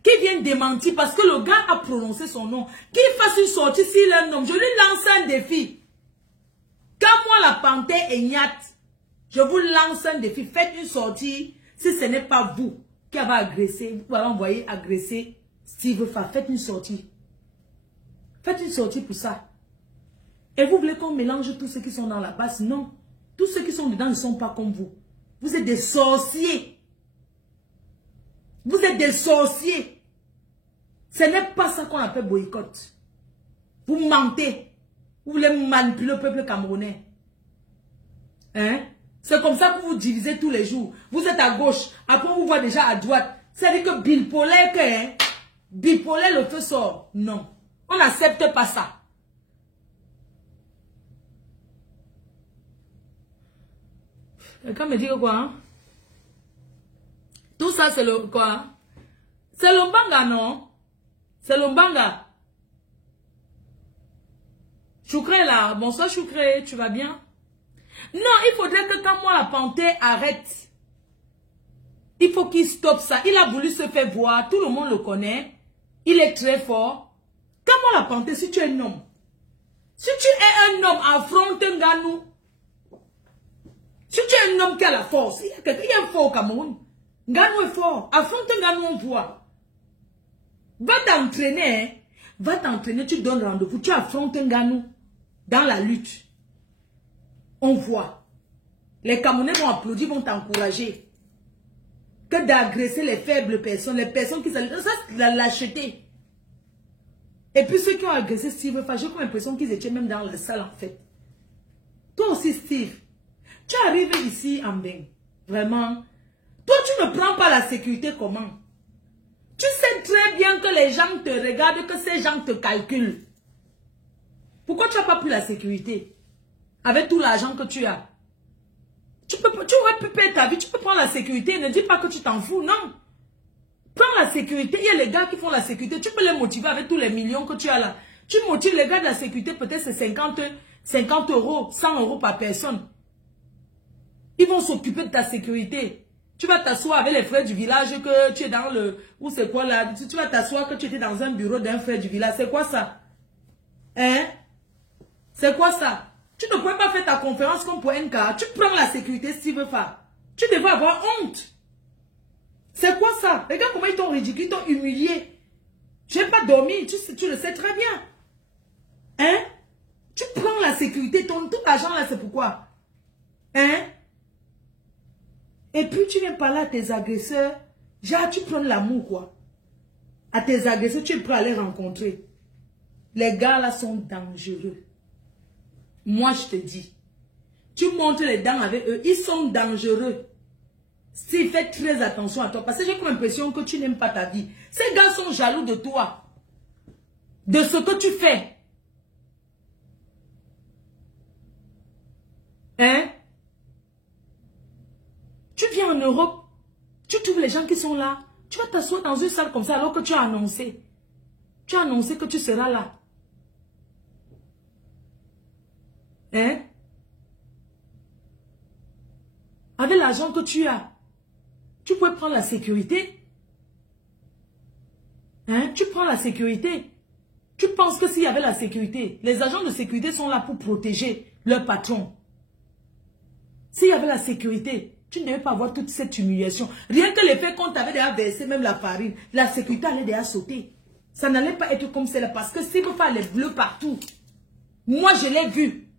Qui vient démentir? Parce que le gars a prononcé son nom. Qu'il fasse une sortie s'il est un homme. Je lui lance un défi. Quand moi la panthère est niate, je vous lance un défi. Faites une sortie. Si ce n'est pas vous qui avez agressé, vous avez envoyé agresser Steve Fa, faites une sortie. Faites une sortie pour ça. Et vous voulez qu'on mélange tous ceux qui sont dans la base? Non. Tous ceux qui sont dedans ne sont pas comme vous. Vous êtes des sorciers. Vous êtes des sorciers. Ce n'est pas ça qu'on appelle boycott. Vous mentez. Vous voulez manipuler le peuple camerounais. Hein? C'est comme ça que vous divisez tous les jours. Vous êtes à gauche. Après, on vous voit déjà à droite. C'est-à-dire que bipolaire, hein? Bipolaire, le feu sort. Non. On n'accepte pas ça. Quelqu'un me dit que quoi? Hein? Tout ça, c'est le quoi? C'est le Mbanga, non? C'est le Mbanga. Choukré là. Bonsoir Choukré, tu vas bien? Non, il faudrait que quand moi la panthère arrête. Il faut qu'il stoppe ça. Il a voulu se faire voir. Tout le monde le connaît. Il est très fort. Quand moi la panthère, si tu es un homme. Si tu es un homme, affronte Nganou. Si tu es un homme qui a la force. Il y a un fort au Cameroun. Nganou est fort. Affronte Nganou, on voit. Va t'entraîner. Hein. Va t'entraîner, tu donnes rendez-vous. Tu affrontes Nganou dans la lutte. On voit. Les Camerounais vont applaudir, vont t'encourager. Que d'agresser les faibles personnes, les personnes qui ça c'est la lâcheté. Et puis ceux qui ont agressé Steve, j'ai comme l'impression qu'ils étaient même dans la salle en fait. Toi aussi Steve, tu arrives ici en bain. Vraiment. Toi tu ne prends pas la sécurité comment? Tu sais très bien que les gens te regardent, que ces gens te calculent. Pourquoi tu n'as pas pris la sécurité? Avec tout l'argent que tu as. Tu aurais pu payer ta vie, tu peux prendre la sécurité. Ne dis pas que tu t'en fous, non. Prends la sécurité. Il y a les gars qui font la sécurité. Tu peux les motiver avec tous les millions que tu as là. Tu motives les gars de la sécurité, peut-être c'est 50 euros, 100 euros par personne. Ils vont s'occuper de ta sécurité. Tu vas t'asseoir avec les frères du village que tu es dans le... Où c'est quoi là? Tu vas t'asseoir que tu étais dans un bureau d'un frère du village. C'est quoi ça? Hein? C'est quoi ça? Tu ne pouvais pas faire ta conférence comme pour NK. Tu prends la sécurité si tu veux faire. Tu devrais avoir honte. C'est quoi ça? Regarde comment ils t'ont ridicule, ils t'ont humilié. Je n'ai pas dormi, tu le sais très bien. Hein? Tu prends la sécurité, tout l'argent là, c'est pourquoi? Hein? Et puis tu viens parler à tes agresseurs. Genre, tu prends l'amour quoi. À tes agresseurs, tu es prêt à les rencontrer. Les gars là sont dangereux. Moi, je te dis, tu montes les dents avec eux, ils sont dangereux. Si fais très attention à toi, parce que j'ai comme l'impression que tu n'aimes pas ta vie. Ces gars sont jaloux de toi, de ce que tu fais. Hein? Tu viens en Europe, tu trouves les gens qui sont là, tu vas t'asseoir dans une salle comme ça alors que tu as annoncé. Tu as annoncé que tu seras là. Hein? Avec l'argent que tu as, tu peux prendre la sécurité. Hein? Tu prends la sécurité. Tu penses que s'il y avait la sécurité, les agents de sécurité sont là pour protéger leur patron. S'il y avait la sécurité, tu ne devais pas avoir toute cette humiliation. Rien que le fait qu'on t'avait déjà versé même la farine, la sécurité allait déjà sauter. Ça n'allait pas être comme cela parce que s'il veut faire les bleus partout, moi je l'ai vu.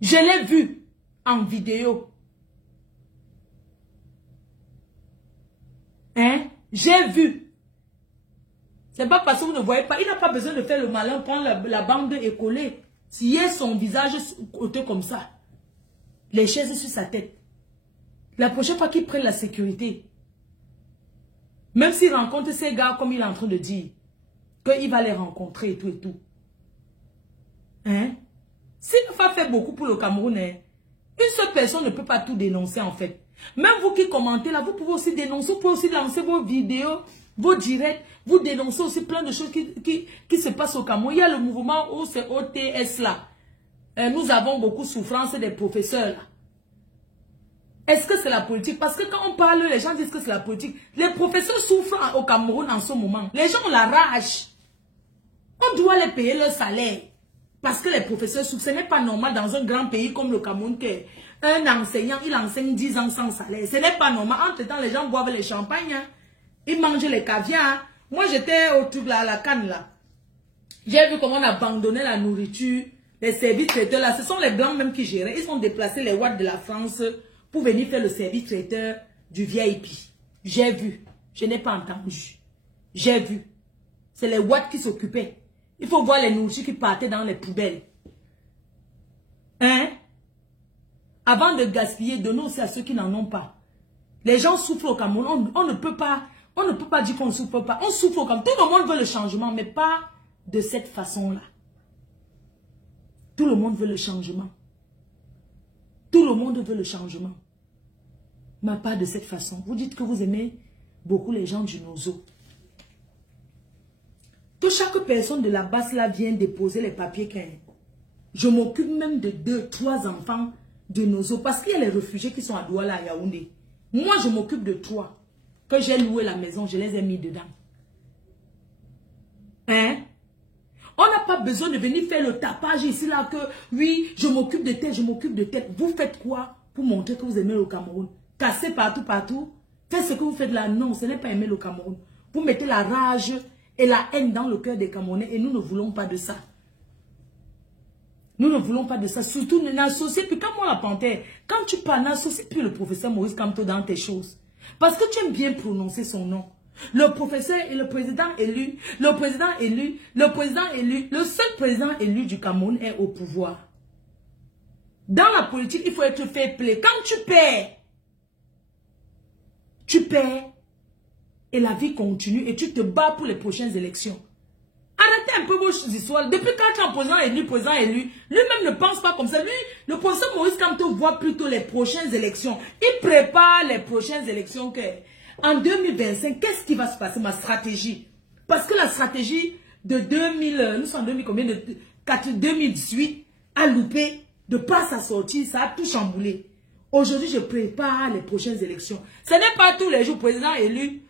Je l'ai vu en vidéo. Hein? J'ai vu. C'est pas parce que vous ne voyez pas. Il n'a pas besoin de faire le malin, prendre la bande et coller. S'il y a son visage côté comme ça. Les chaises sur sa tête. La prochaine fois qu'il prenne la sécurité. Même s'il rencontre ces gars comme il est en train de dire. Qu'il va les rencontrer et tout et tout. Hein? S'il n'a pas fait beaucoup pour le Cameroun, hein, Une seule personne ne peut pas tout dénoncer en fait. Même vous qui commentez là, vous pouvez aussi dénoncer, vous pouvez aussi lancer vos vidéos, vos directs, vous dénoncez aussi plein de choses qui se passent au Cameroun. Il y a le mouvement OTS là. Nous avons beaucoup de souffrance des professeurs là. Est-ce que c'est la politique? Parce que quand on parle, les gens disent que c'est la politique. Les professeurs souffrent au Cameroun en ce moment. Les gens ont la rage. On doit les payer leur salaire. Parce que les professeurs souffrent. Ce n'est pas normal dans un grand pays comme le Cameroun qu'un enseignant, il enseigne 10 ans sans salaire. Ce n'est pas normal. Entre-temps, les gens boivent les champagnes. Hein. Ils mangent les caviars. Moi, j'étais au truc là, à la canne là. J'ai vu comment on abandonnait la nourriture. Les services traiteurs là. Ce sont les blancs même qui géraient. Ils ont déplacé les watts de la France pour venir faire le service traiteur du VIP. J'ai vu. Je n'ai pas entendu. J'ai vu. C'est les watts qui s'occupaient. Il faut voir les nourritures qui partaient dans les poubelles. Hein? Avant de gaspiller, donnez aussi à ceux qui n'en ont pas. Les gens souffrent au Cameroun. On ne peut pas dire qu'on ne souffre pas. On souffre au Cameroun. Tout le monde veut le changement, mais pas de cette façon-là. Tout le monde veut le changement. Tout le monde veut le changement. Mais pas de cette façon. Vous dites que vous aimez beaucoup les gens du Nozo. Que chaque personne de la base là vient déposer les papiers qu'elle a. Je m'occupe même de 2, 3 enfants de Nozo. Parce qu'il y a les réfugiés qui sont à Douala, à Yaoundé. Moi, je m'occupe de 3. Que j'ai loué la maison, je les ai mis dedans. Hein? On n'a pas besoin de venir faire le tapage ici là que oui, je m'occupe de tête, je m'occupe de tête. Vous faites quoi pour montrer que vous aimez le Cameroun? Casser partout. Faites ce que vous faites là. Non, ce n'est pas aimer le Cameroun. Vous mettez la rage et la haine dans le cœur des Camerounais et nous ne voulons pas de ça. Nous ne voulons pas de ça. Surtout, n'associez plus. Comme moi, la panthère, quand tu parles, n'associe plus le professeur Maurice Kamto dans tes choses. Parce que tu aimes bien prononcer son nom. Le professeur et le président élu, le seul président élu du Cameroun est au pouvoir. Dans la politique, il faut être fair play. Quand tu perds et la vie continue et tu te bats pour les prochaines élections. Arrêtez un peu vos histoires. Depuis quand tu es président élu, lui-même ne pense pas comme ça. Lui, le professeur Maurice Kamto voit plutôt les prochaines élections. Il prépare les prochaines élections que... En 2025, qu'est-ce qui va se passer? Ma stratégie. Parce que la stratégie de 2000, nous sommes en 2000 combien de 2018 a loupé de pas sa sortie, ça a tout chamboulé. Aujourd'hui, je prépare les prochaines élections. Ce n'est pas tous les jours président élu,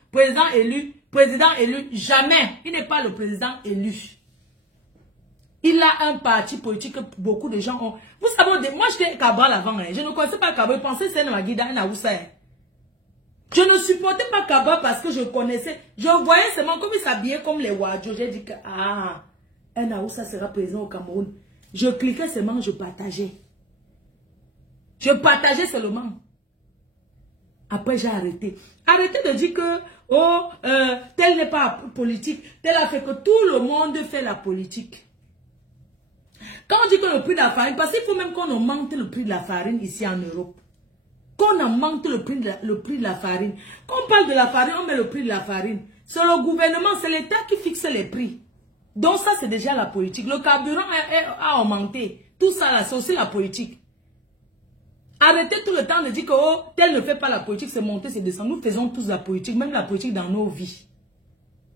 jamais. Il n'est pas le président élu. Il a un parti politique que beaucoup de gens ont. Vous savez, moi j'étais Cabral avant, hein. Je ne connaissais pas Cabral, je pensais que c'était Maguida et Naoussa. Je ne supportais pas Kaba parce que je connaissais. Je voyais seulement comme il s'habillait comme les Wadjo. J'ai dit que, un Aoussa sera présent au Cameroun. Je cliquais seulement, je partageais. Je partageais seulement. Après, j'ai arrêté. Arrêtez de dire que, tel n'est pas politique. Tel a fait que tout le monde fait la politique. Quand on dit que le prix de la farine, parce qu'il faut même qu'on augmente le prix de la farine ici en Europe. Qu'on augmente le prix de la farine. Quand on parle de la farine, on met le prix de la farine. C'est le gouvernement, c'est l'État qui fixe les prix. Donc ça, c'est déjà la politique. Le carburant a augmenté. Tout ça, là, c'est aussi la politique. Arrêtez tout le temps de dire que tel ne fait pas la politique, c'est monter, c'est descendre. Nous faisons tous la politique, même la politique dans nos vies.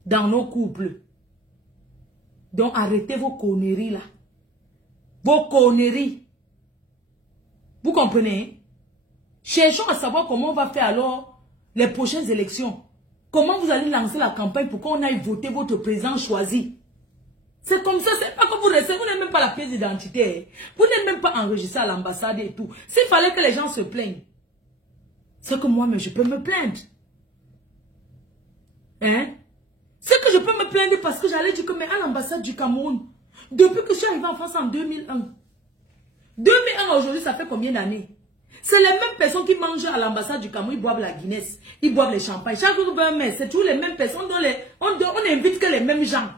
Dans nos couples. Donc arrêtez vos conneries là. Vos conneries. Vous comprenez? Cherchons à savoir comment on va faire alors les prochaines élections. Comment vous allez lancer la campagne pour qu'on aille voter votre président choisi. C'est comme ça, c'est pas que vous restez, vous n'avez même pas la pièce d'identité. Vous n'êtes même pas enregistré à l'ambassade et tout. S'il fallait que les gens se plaignent, c'est que moi-même je peux me plaindre. Hein? C'est que je peux me plaindre parce que j'allais dire que mais à l'ambassade du Cameroun, depuis que je suis arrivé en France en 2001. 2001 aujourd'hui, ça fait combien d'années? C'est les mêmes personnes qui mangent à l'ambassade du Cameroun, ils boivent la Guinness, ils boivent les champagnes. Chaque jour, c'est toujours les mêmes personnes, on n'invite que les mêmes gens.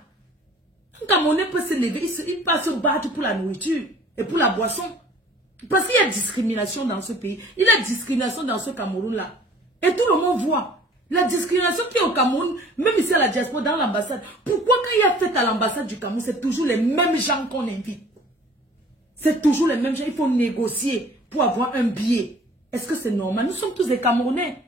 Un Camerounais peut se lever, il peut se battre pour la nourriture et pour la boisson. Parce qu'il y a discrimination dans ce pays. Il y a discrimination dans ce Cameroun-là. Et tout le monde voit. La discrimination qui est au Cameroun, même ici à la diaspora, dans l'ambassade. Pourquoi quand il y a fête à l'ambassade du Cameroun, c'est toujours les mêmes gens qu'on invite? C'est toujours les mêmes gens, il faut négocier pour avoir un billet. Est-ce que c'est normal? Nous sommes tous des Camerounais.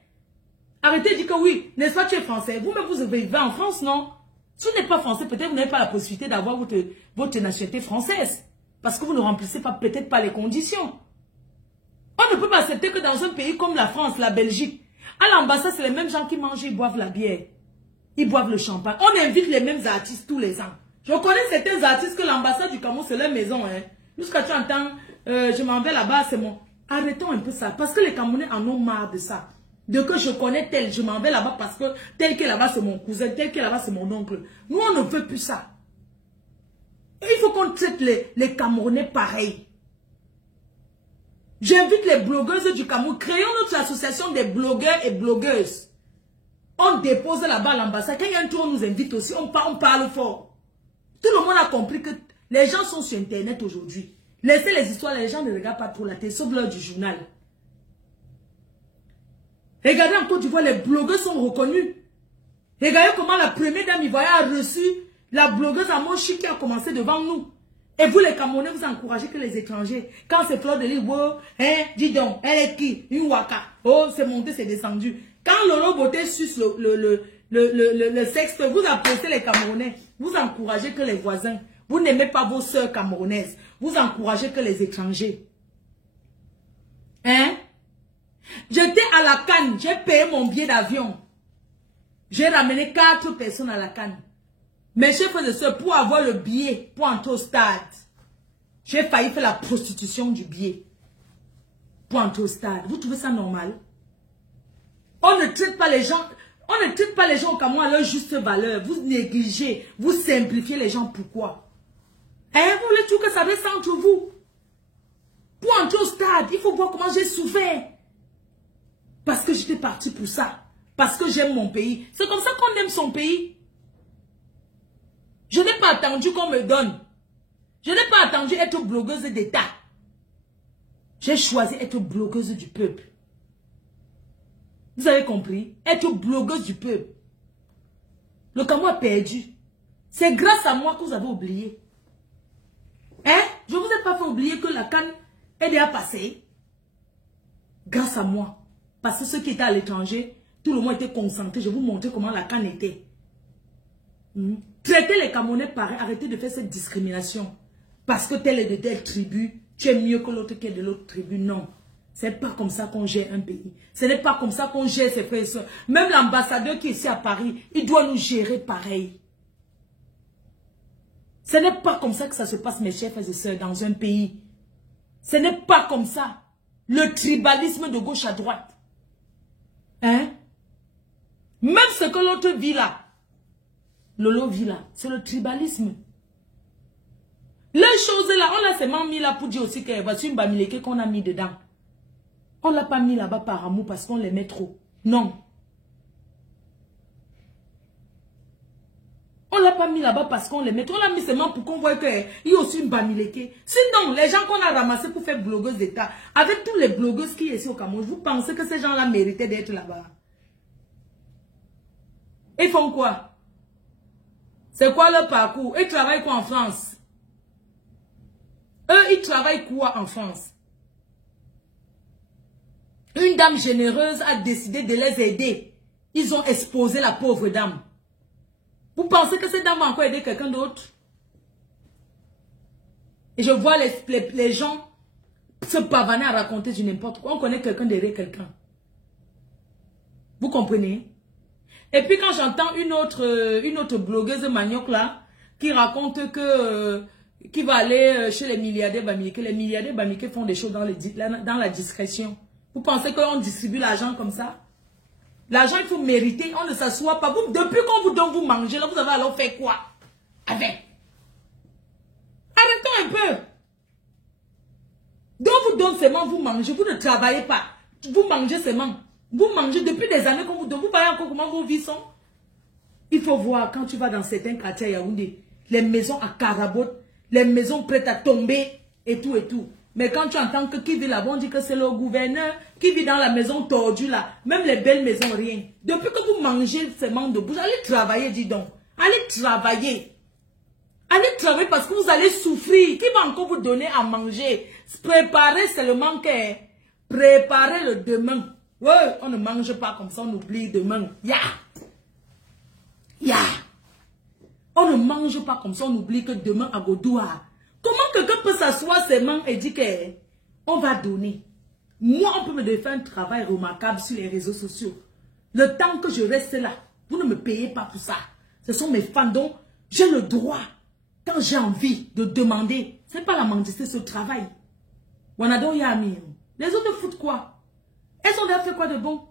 Arrêtez de dire que oui, n'est-ce pas, tu es français. Vous-même, vous vivez en France, non? Si vous n'êtes pas français, peut-être vous n'avez pas la possibilité d'avoir votre nationalité française. Parce que vous ne remplissez pas peut-être pas les conditions. On ne peut pas accepter que dans un pays comme la France, la Belgique, à l'ambassade, c'est les mêmes gens qui mangent et boivent la bière. Ils boivent le champagne. On invite les mêmes artistes tous les ans. Je connais certains artistes que l'ambassade du Cameroun, c'est leur maison. Hein. Jusqu'à tu entends, je m'en vais là-bas, c'est mon... Arrêtons un peu ça. Parce que les Camerounais en ont marre de ça. De que je connais tel, je m'en vais là-bas parce que tel qui est là-bas, c'est mon cousin, tel qui est là-bas, c'est mon oncle. Nous, on ne veut plus ça. Et il faut qu'on traite les Camerounais pareil. J'invite les blogueuses du Cameroun. Créons notre association des blogueurs et blogueuses. On dépose là-bas à l'ambassade. Quand il y a un tour, on nous invite aussi. On parle fort. Tout le monde a compris que les gens sont sur Internet aujourd'hui. Laissez les histoires, les gens ne regardent pas trop la télé, sauf l'heure du journal. Regardez en Côte d'Ivoire, les blogueurs sont reconnus. Regardez comment la première dame ivoirienne a reçu la blogueuse à Mochi qui a commencé devant nous. Et vous les Camerounais, vous encouragez que les étrangers. Quand c'est Fleur de l'île, oh, hein, dis donc, elle est qui? Une waka. Oh, c'est monté, c'est descendu. Quand Lolo Beauté suce le sexe, vous appréciez les Camerounais. Vous encouragez que les voisins. Vous n'aimez pas vos sœurs camerounaises. Vous encouragez que les étrangers. Hein? J'étais à la Cannes, j'ai payé mon billet d'avion. J'ai ramené 4 personnes à la Cannes. Mes chefs et soeurs, pour avoir le billet, pour entrer au stade, j'ai failli faire la prostitution du billet. Pour entrer au stade. Vous trouvez ça normal? On ne traite pas les gens, on ne traite pas les gens au Cameroun à leur juste valeur. Vous négligez, vous simplifiez les gens. Pourquoi? Hein, vous voulez tout que ça reste entre vous? Pour entrer au stade, il faut voir comment j'ai souffert. Parce que j'étais parti pour ça. Parce que j'aime mon pays. C'est comme ça qu'on aime son pays. Je n'ai pas attendu qu'on me donne. Je n'ai pas attendu être blogueuse d'État. J'ai choisi être blogueuse du peuple. Vous avez compris? Être blogueuse du peuple. Le Cameroun a perdu. C'est grâce à moi que vous avez oublié. Hein? Je ne vous ai pas fait oublier que la Cannes est déjà passée. Grâce à moi. Parce que ceux qui étaient à l'étranger, tout le monde était concentré. Je vais vous montrer comment la Cannes était. Traitez les Camerounais pareil. Arrêtez de faire cette discrimination. Parce que tel est de telle tribu, tu es mieux que l'autre qui est de l'autre tribu. Non. Ce n'est pas comme ça qu'on gère un pays. Ce n'est pas comme ça qu'on gère ses frères et soeurs. Même l'ambassadeur qui est ici à Paris, il doit nous gérer pareil. Ce n'est pas comme ça que ça se passe, mes chers frères et soeurs, dans un pays. Ce n'est pas comme ça. Le tribalisme de gauche à droite. Hein? Même ce que l'autre vit là, Lolo vit là, c'est le tribalisme. Les choses là, on l'a seulement mis là pour dire aussi que voici une bamileke qu'on a mis dedans. On ne l'a pas mis là-bas par amour parce qu'on les met trop. Non. On ne l'a pas mis là-bas parce qu'on les met trop. On l'a mis seulement pour qu'on voit qu'il y a aussi une bamileke. Sinon, les gens qu'on a ramassés pour faire blogueuses d'État, avec tous les blogueuses qui sont ici au Cameroun, vous pensez que ces gens-là méritaient d'être là-bas? Ils font quoi? C'est quoi leur parcours? Ils travaillent quoi en France? Eux, ils travaillent quoi en France? Une dame généreuse a décidé de les aider. Ils ont exposé la pauvre dame. Vous pensez que cette dame va encore aider quelqu'un d'autre? Et je vois les gens se pavaner à raconter du n'importe quoi. On connaît quelqu'un derrière quelqu'un. Vous comprenez? Et puis quand j'entends une autre blogueuse manioc là, qui raconte que qui va aller chez les milliardaires bamileke. Les milliardaires bamileke font des choses dans la discrétion. Vous pensez qu'on distribue l'argent comme ça? L'argent, il faut mériter. On ne s'assoit pas. Vous, depuis qu'on vous donne, vous mangez. Là, vous avez alors fait quoi? Avec. Arrêtons un peu. Donc, vous donne seulement, vous mangez. Vous ne travaillez pas. Vous mangez seulement. Vous mangez depuis des années qu'on vous donne. Vous voyez encore comment vos vies sont? Il faut voir quand tu vas dans certains quartiers à Yaoundé. Les maisons à Carabote. Les maisons prêtes à tomber. Et tout et tout. Mais quand tu entends que qui vit là-bas, on dit que c'est le gouverneur qui vit dans la maison tordue là. Même les belles maisons, rien. Depuis que vous mangez seulement de bouche, allez travailler, dis donc. Allez travailler. Allez travailler parce que vous allez souffrir. Qui va encore vous donner à manger? Préparez seulement que... Préparez le demain. Ouais, on ne mange pas comme ça, on oublie demain. On ne mange pas comme ça, on oublie que demain à Godoua. Comment quelqu'un peut s'asseoir ses mains et dire qu'on va donner? Moi, on peut me faire un travail remarquable sur les réseaux sociaux. Le temps que je reste là, vous ne me payez pas pour ça. Ce sont mes fans, donc j'ai le droit, quand j'ai envie de demander. Ce n'est pas la mendicité, c'est le travail. Wanado Yami. Les autres foutent quoi? Elles ont déjà fait quoi de bon?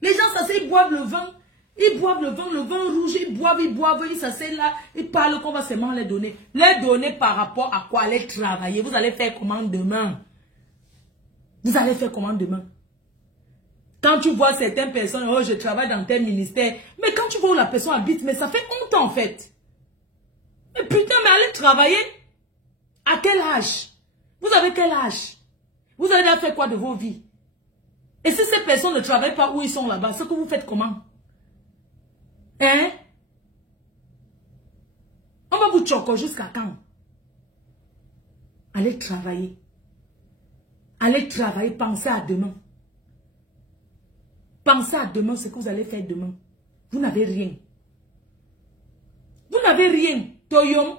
Les gens s'asseyent, ils boivent le vin. Ils boivent le vin rouge, ils boivent, ils s'asseyent là, ils parlent qu'on va seulement les donner. Les donner par rapport à quoi? Aller travailler. Vous allez faire comment demain? Vous allez faire comment demain? Quand tu vois certaines personnes, oh, je travaille dans tel ministère. Mais quand tu vois où la personne habite, mais ça fait honte en fait. Mais putain, mais allez travailler. À quel âge? Vous avez quel âge? Vous avez déjà fait quoi de vos vies? Et si ces personnes ne travaillent pas où ils sont là-bas, ce que vous faites comment? Hein? On va vous choquer jusqu'à quand? Allez travailler. Allez travailler, pensez à demain. Pensez à demain, ce que vous allez faire demain. Vous n'avez rien. Vous n'avez rien. Toyom.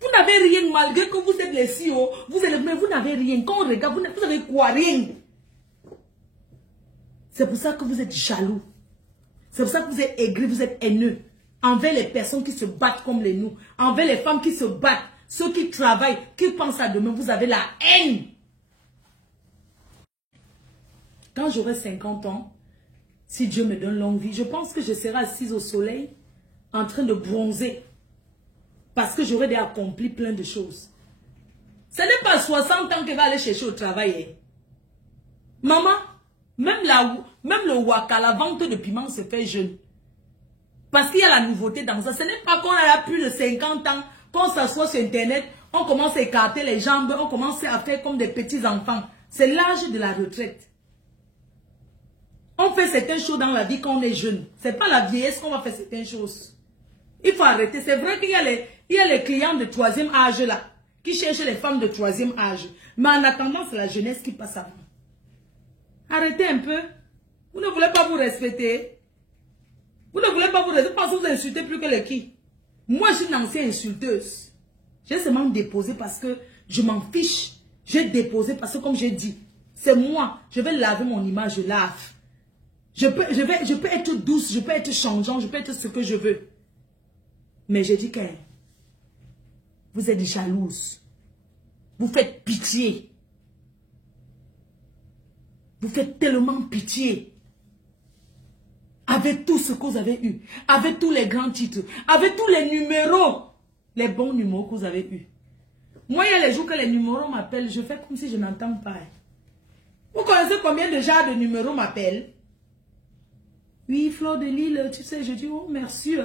Vous n'avez rien malgré que vous êtes les CEO. Mais vous n'avez rien. Quand on regarde, vous n'avez quoi? Rien. C'est pour ça que vous êtes jaloux. C'est pour ça que vous êtes aigris, vous êtes haineux. Envers les personnes qui se battent comme les nous. Envers les femmes qui se battent. Ceux qui travaillent, qui pensent à demain, vous avez la haine. Quand j'aurai 50 ans, si Dieu me donne longue vie, je pense que je serai assise au soleil, en train de bronzer. Parce que j'aurai déjà accompli plein de choses. Ce n'est pas 60 ans qu'elle va aller chercher au travail. Maman, même le waka, la vente de piment se fait jeune. Parce qu'il y a la nouveauté dans ça. Ce n'est pas qu'on a plus de 50 ans, qu'on s'assoit sur Internet, on commence à écarter les jambes, on commence à faire comme des petits enfants. C'est l'âge de la retraite. On fait certaines choses dans la vie quand on est jeune. Ce n'est pas la vieillesse qu'on va faire certaines choses. Il faut arrêter. C'est vrai qu'il y a les clients de troisième âge là, qui cherchent les femmes de troisième âge. Mais en attendant, c'est la jeunesse qui passe avant. Arrêtez un peu. Vous ne voulez pas vous respecter. Vous ne voulez pas vous respecter parce que vous insultez plus que les qui. Moi, je suis une ancienne insulteuse. J'ai seulement déposé parce que je m'en fiche. J'ai déposé parce que comme j'ai dit, c'est moi. Je vais laver mon image, je lave. Je peux être douce, je peux être changeant, je peux être ce que je veux. Mais j'ai dit que vous êtes jalouse. Vous faites pitié. Vous faites tellement pitié. Avec tout ce que vous avez eu. Avec tous les grands titres. Avec tous les numéros. Les bons numéros que vous avez eus. Moi, il y a les jours que les numéros m'appellent. Je fais comme si je n'entends pas. Vous connaissez combien de gens de numéros m'appellent? Oui, Fleur de Lille, tu sais, je dis, oh, merci.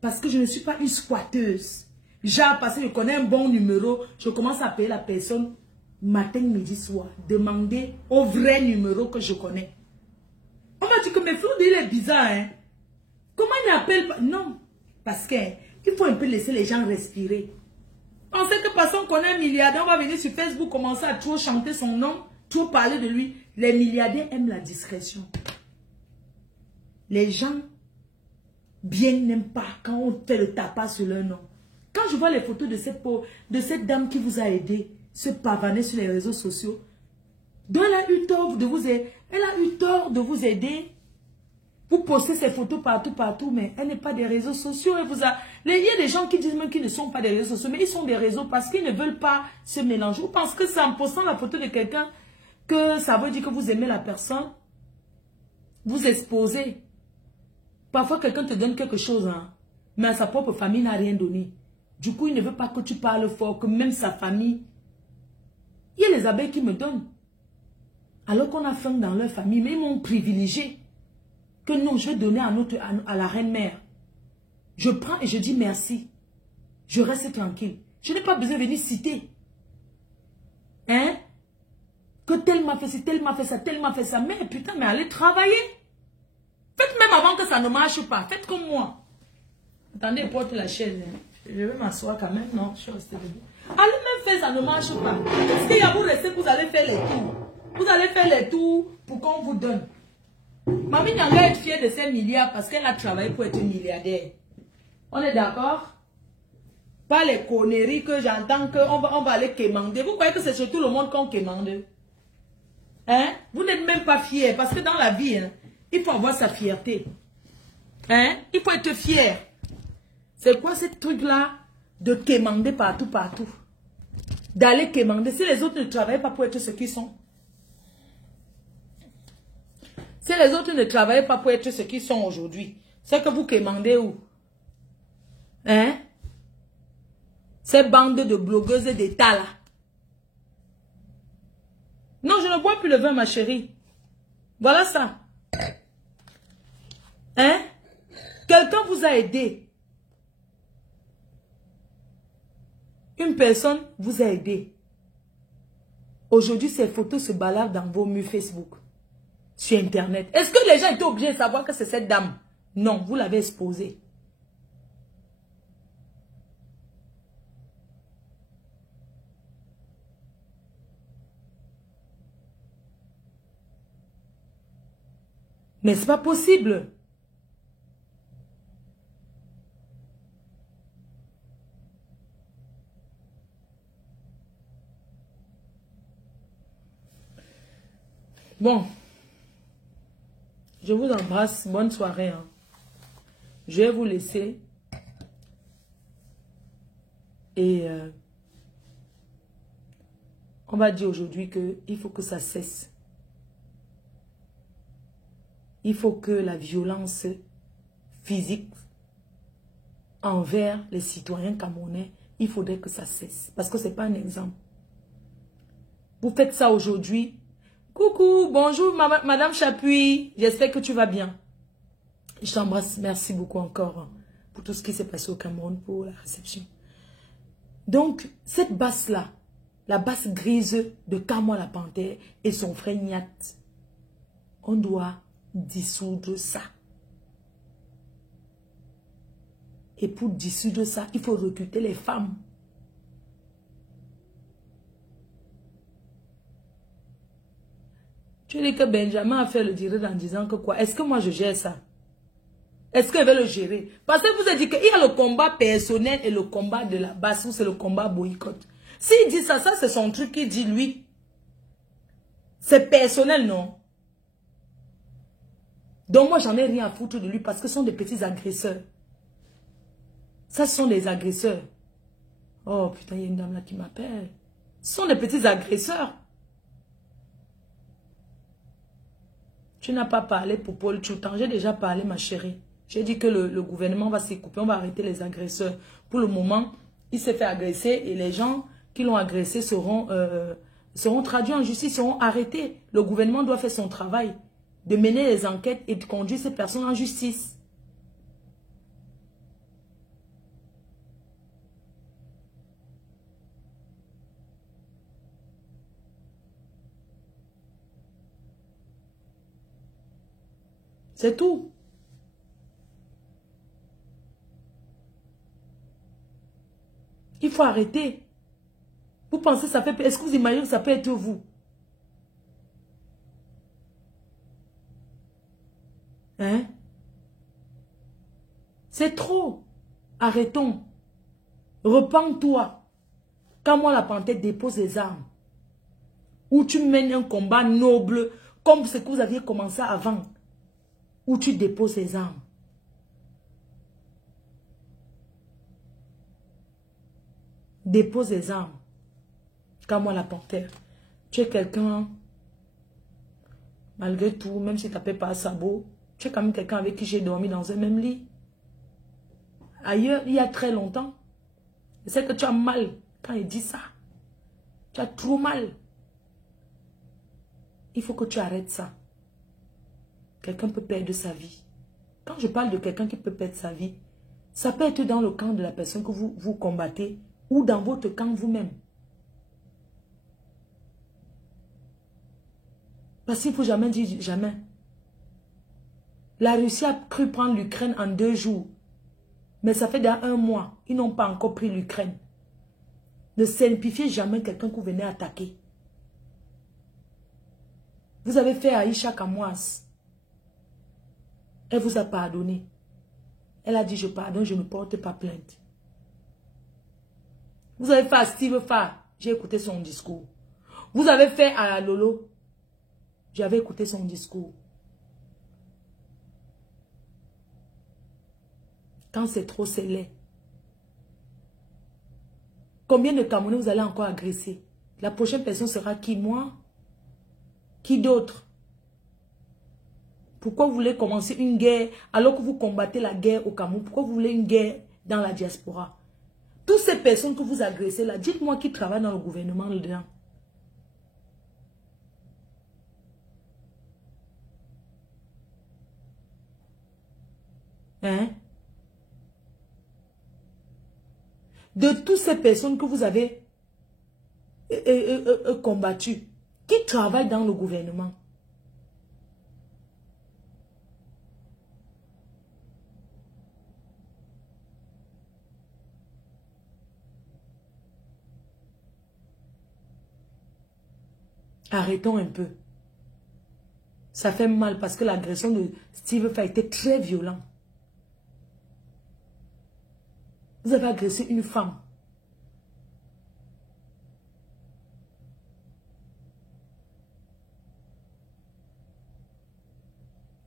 Parce que je ne suis pas une squatteuse. Genre, parce que je connais un bon numéro, je commence à appeler la personne matin, midi, soir. Demander au vrai numéro que je connais. On m'a dit que mes Fleur de Lille est bizarre, hein. Comment il n'appelle pas? Non. Parce qu'il faut un peu laisser les gens respirer. Pensez que parce qu'on connaît un milliardaire, on va venir sur Facebook commencer à trop chanter son nom, trop parler de lui. Les milliardaires aiment la discrétion. Les gens bien n'aiment pas quand on fait le tapas sur leur nom. Quand je vois les photos de cette dame qui vous a aidé, se pavaner sur les réseaux sociaux, dont elle a eu tort de vous aider. Elle a eu tort de vous aider. Vous postez ces photos partout, mais elle n'est pas des réseaux sociaux. Il y a des gens qui disent même qu'ils ne sont pas des réseaux sociaux, mais ils sont des réseaux parce qu'ils ne veulent pas se mélanger. Vous pensez que c'est en postant la photo de quelqu'un que ça veut dire que vous aimez la personne? Vous exposez. Parfois, quelqu'un te donne quelque chose, hein, mais sa propre famille n'a rien donné. Du coup, il ne veut pas que tu parles fort, que même sa famille. Il y a les abeilles qui me donnent. Alors qu'on a faim dans leur famille, mais ils m'ont privilégié. Que non, je vais donner à la reine-mère. Je prends et je dis merci. Je reste tranquille. Je n'ai pas besoin de venir citer. Hein? Que tel m'a fait ci, tel m'a fait ça, tel m'a fait ça. Mais putain, mais allez travailler. Faites même avant que ça ne marche pas. Faites comme moi. Attendez, porte la chaise. Je vais m'asseoir quand même. Non, je suis restée debout. Allez même fait, ça ne marche pas. Parce qu'il y a vous restez, vous allez faire les tours. Vous allez faire les tours pour qu'on vous donne. Mamie Nyanga est fière de ses milliards parce qu'elle a travaillé pour être milliardaire. On est d'accord? Pas les conneries que j'entends qu'on va aller quémander. Vous croyez que c'est sur tout le monde qu'on quémande? Hein? Vous n'êtes même pas fiers parce que dans la vie, hein, il faut avoir sa fierté. Hein? Il faut être fier. C'est quoi ce truc-là de quémander partout, partout? D'aller quémander. Si les autres ne travaillent pas pour être ce qu'ils sont. Si les autres ne travaillent pas pour être ce qu'ils sont aujourd'hui, c'est que vous quémandez où? Hein? Ces bandes de blogueuses d'État là. Non, je ne bois plus le vin, ma chérie. Voilà ça. Hein? Quelqu'un vous a aidé. Une personne vous a aidé. Aujourd'hui, ces photos se baladent dans vos murs Facebook. Sur Internet. Est-ce que les gens étaient obligés de savoir que c'est cette dame? Non, vous l'avez exposée. Mais c'est pas possible. Bon. Je vous embrasse. Bonne soirée. Hein. Je vais vous laisser. Et on va dire aujourd'hui qu'il faut que ça cesse. Il faut que la violence physique envers les citoyens camerounais, il faudrait que ça cesse. Parce que ce n'est pas un exemple. Vous faites ça aujourd'hui. Coucou, bonjour Madame Chapuis. J'espère que tu vas bien. Je t'embrasse. Merci beaucoup encore pour tout ce qui s'est passé au Cameroun, pour la réception. Donc, cette basse-là, la basse grise de Kamoa la Panthère et son frère Niat, on doit dissoudre ça. Et pour dissoudre ça, il faut recruter les femmes. Tu dis que Benjamin a fait le direct en disant que quoi? Est-ce que moi je gère ça? Est-ce qu'il va le gérer? Parce que vous avez dit qu'il y a le combat personnel et le combat de la base, ou c'est le combat boycott. S'il dit ça, ça c'est son truc qu'il dit lui. C'est personnel, non? Donc moi j'en ai rien à foutre de lui parce que ce sont des petits agresseurs. Ça ce sont des agresseurs. Oh putain, il y a une dame là qui m'appelle. Ce sont des petits agresseurs. Tu n'as pas parlé pour Paul Tchoutan. J'ai déjà parlé, ma chérie. J'ai dit que le gouvernement va s'y couper. On va arrêter les agresseurs. Pour le moment, il s'est fait agresser et les gens qui l'ont agressé seront traduits en justice, seront arrêtés. Le gouvernement doit faire son travail de mener les enquêtes et de conduire ces personnes en justice. C'est tout. Il faut arrêter. Vous pensez que ça peut... Est-ce que vous imaginez que ça peut être vous? Hein? C'est trop. Arrêtons. Repends-toi. Quand moi la panthère dépose les armes. Ou tu mènes un combat noble comme ce que vous aviez commencé avant. Où tu déposes les armes. Dépose les armes. Comme moi la panthère. Tu es quelqu'un, malgré tout, même si tu n'appelles pas sabot, tu es quand même quelqu'un avec qui j'ai dormi dans un même lit. Ailleurs, il y a très longtemps. Je sais que tu as mal quand il dit ça. Tu as trop mal. Il faut que tu arrêtes ça. Quelqu'un peut perdre sa vie. Quand je parle de quelqu'un qui peut perdre sa vie, ça peut être dans le camp de la personne que vous combattez ou dans votre camp vous-même. Parce qu'il ne faut jamais dire jamais. La Russie a cru prendre l'Ukraine en 2 jours. Mais ça fait déjà 1 mois. Ils n'ont pas encore pris l'Ukraine. Ne simplifiez jamais quelqu'un que vous venez attaquer. Vous avez fait Aïcha Kamouas. Elle vous a pardonné. Elle a dit, je pardonne, je ne porte pas plainte. Vous avez fait à Steve Farr. J'ai écouté son discours. Vous avez fait à Lolo. J'avais écouté son discours. Quand c'est trop, c'est laid. Combien de Camerounais vous allez encore agresser? La prochaine personne sera qui? Moi? Qui d'autre? Pourquoi vous voulez commencer une guerre alors que vous combattez la guerre au Cameroun? Pourquoi vous voulez une guerre dans la diaspora? Toutes ces personnes que vous agressez là, dites-moi qui travaille dans le gouvernement dedans. Hein? De toutes ces personnes que vous avez combattues, qui travaillent dans le gouvernement? Arrêtons un peu. Ça fait mal parce que l'agression de Steve Farr était très violente. Vous avez agressé une femme.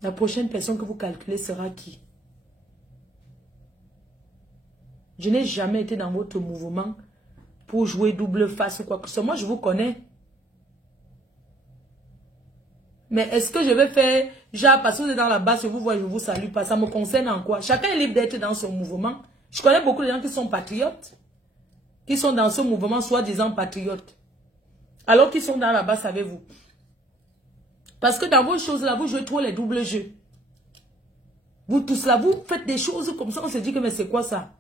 La prochaine personne que vous calculez sera qui? Je n'ai jamais été dans votre mouvement pour jouer double face ou quoi que ce soit. Moi, je vous connais. Mais est-ce que je vais faire, genre, parce que vous êtes dans la base, je vous vois, je vous salue pas. Ça me concerne en quoi? Chacun est libre d'être dans son mouvement. Je connais beaucoup de gens qui sont patriotes, qui sont dans ce mouvement, soi-disant patriotes. Alors qu'ils sont dans la base, savez-vous? Parce que dans vos choses là, vous jouez trop les doubles jeux. Vous tous là, vous faites des choses comme ça, on se dit que mais c'est quoi ça?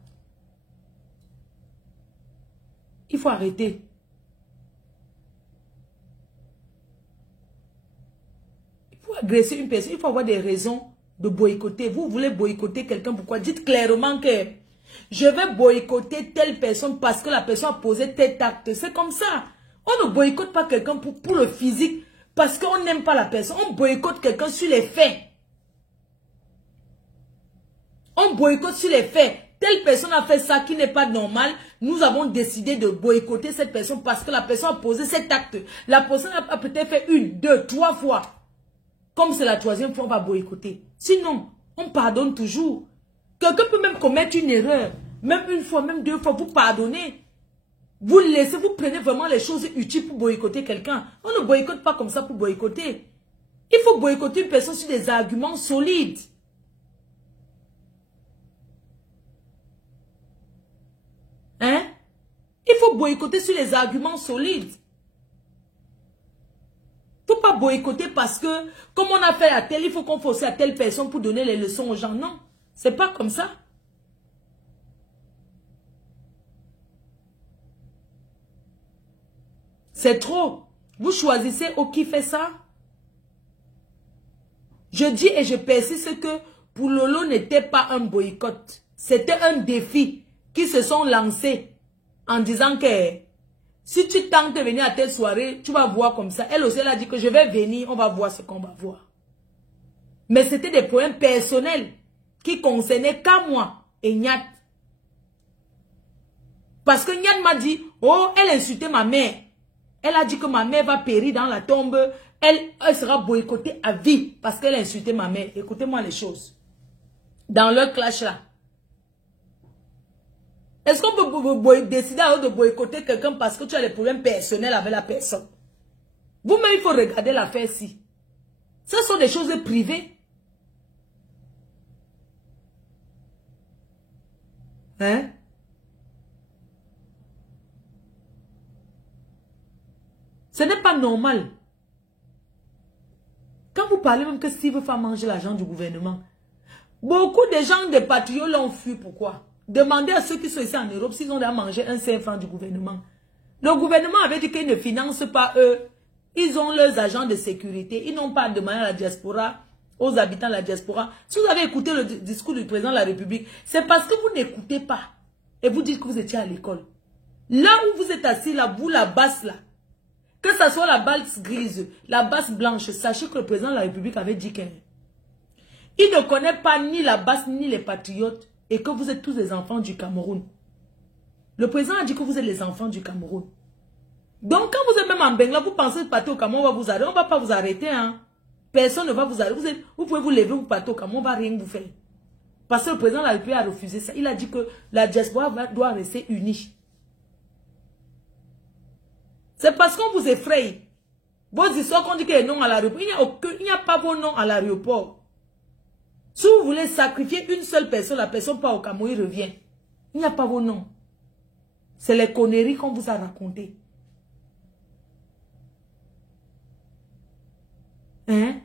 Il faut arrêter. Il faut agresser une personne, il faut avoir des raisons de boycotter. Vous voulez boycotter quelqu'un, pourquoi? Dites clairement que je vais boycotter telle personne parce que la personne a posé tel acte. C'est comme ça. On ne boycotte pas quelqu'un pour le physique parce qu'on n'aime pas la personne. On boycotte quelqu'un sur les faits. On boycotte sur les faits. Telle personne a fait ça qui n'est pas normal. Nous avons décidé de boycotter cette personne parce que la personne a posé cet acte. La personne a peut-être fait 1, 2, 3 fois. Comme c'est la 3e fois, on va boycotter. Sinon, on pardonne toujours. Quelqu'un peut même commettre une erreur. Même 1 fois, même 2 fois, vous pardonnez. Vous laissez, vous prenez vraiment les choses utiles pour boycotter quelqu'un. On ne boycotte pas comme ça pour boycotter. Il faut boycotter une personne sur des arguments solides. Hein? Il faut boycotter sur les arguments solides. Il ne faut pas boycotter parce que, comme on a fait à tel, il faut qu'on force à telle personne pour donner les leçons aux gens. Non, c'est pas comme ça. C'est trop. Vous choisissez qui fait ça. Je dis et je persiste que pour Lolo n'était pas un boycott. C'était un défi qui se sont lancés en disant que si tu tentes de venir à telle soirée, tu vas voir comme ça. Elle aussi, elle a dit que je vais venir, on va voir ce qu'on va voir. Mais c'était des problèmes personnels qui concernaient qu'à moi et Nyat. Parce que Nyat m'a dit, oh, elle insultait ma mère. Elle a dit que ma mère va périr dans la tombe. Elle sera boycottée à vie parce qu'elle a insulté ma mère. Écoutez-moi les choses. Dans leur clash là. Est-ce qu'on peut décider de boycotter quelqu'un parce que tu as des problèmes personnels avec la personne? Vous-même, il faut regarder l'affaire-ci. Ce sont des choses privées. Hein? Ce n'est pas normal. Quand vous parlez même que Steve Farr manger l'argent du gouvernement, beaucoup de gens des patriotes l'ont fui. Pourquoi? Demandez à ceux qui sont ici en Europe s'ils ont déjà mangé un 5 francs du gouvernement. Le gouvernement avait dit qu'ils ne financent pas eux. Ils ont leurs agents de sécurité. Ils n'ont pas demandé à la diaspora, aux habitants de la diaspora. Si vous avez écouté le discours du président de la République, c'est parce que vous n'écoutez pas. Et vous dites que vous étiez à l'école. Là où vous êtes assis, là, vous, la basse, là, que ce soit la basse grise, la basse blanche, sachez que le président de la République avait dit qu'il ne connaît pas ni la basse ni les patriotes et que vous êtes tous les enfants du Cameroun. Le président a dit que vous êtes les enfants du Cameroun. Donc, quand vous êtes même en Bengla, vous pensez que partir au Cameroun, on va vous arrêter. On ne va pas vous arrêter. Hein. Personne ne va vous arrêter. Vous pouvez vous lever, vous partez au Cameroun, on ne va rien vous faire. Parce que le président de la République a refusé ça. Il a dit que la diaspora doit rester unie. C'est parce qu'on vous effraie. Vos histoires qu'on dit qu'il y a non à l'aéroport. Il n'y a pas vos noms à l'aéroport. Si vous voulez sacrifier une seule personne, la personne part au Cameroun, il revient. Il n'y a pas vos noms. C'est les conneries qu'on vous a racontées. Hein?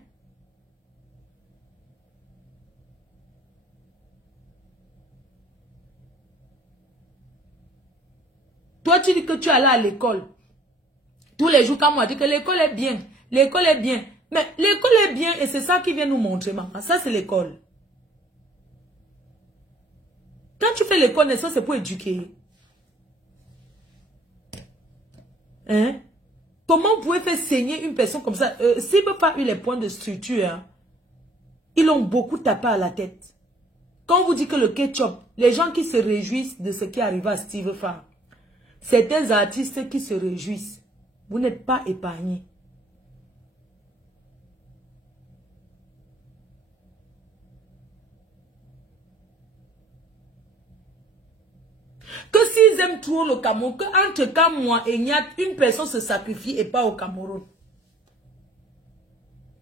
Toi, tu dis que tu es allé à l'école. Tous les jours, quand moi, dit que l'école est bien. L'école est bien. Mais l'école est bien et c'est ça qui vient nous montrer, maman. Ça, c'est l'école. Quand tu fais l'école, ça, c'est pour éduquer. Hein? Comment vous pouvez faire saigner une personne comme ça? S'ils ne peuvent pas eu les points de structure, hein, ils l'ont beaucoup tapé à la tête. Quand on vous dit que le ketchup, les gens qui se réjouissent de ce qui arrive à Steve Farr, certains artistes qui se réjouissent, vous n'êtes pas épargnés. Que s'ils aiment trop le Cameroun, que entre quand moi et Niat, une personne se sacrifie et pas au Cameroun.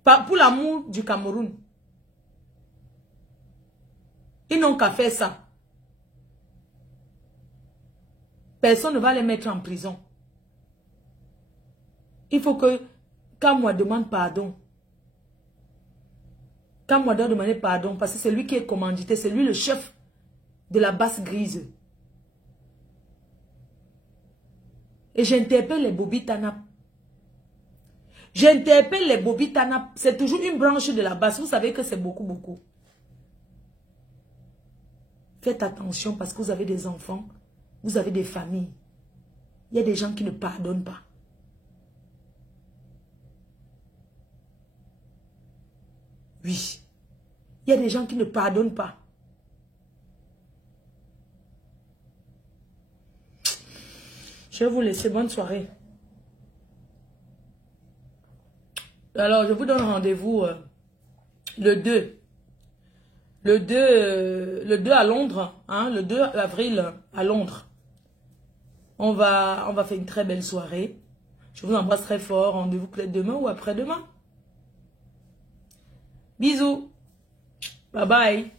Pas pour l'amour du Cameroun. Ils n'ont qu'à faire ça. Personne ne va les mettre en prison. Il faut que Kamwa demande pardon. Kamwa doit demander pardon parce que c'est lui qui est commandité, c'est lui le chef de la basse grise. Et j'interpelle les Bobby Tanap. J'interpelle les Bobby Tanap. C'est toujours une branche de la basse. Vous savez que c'est beaucoup, beaucoup. Faites attention parce que vous avez des enfants. Vous avez des familles. Il y a des gens qui ne pardonnent pas. Oui. Il y a des gens qui ne pardonnent pas. Je vais vous laisser. Bonne soirée. Alors, je vous donne rendez-vous le 2. Le 2 à Londres. Hein, le 2 avril à Londres. On va faire une très belle soirée. Je vous embrasse très fort. Rendez-vous peut-être demain ou après-demain. Bisous. Bye bye.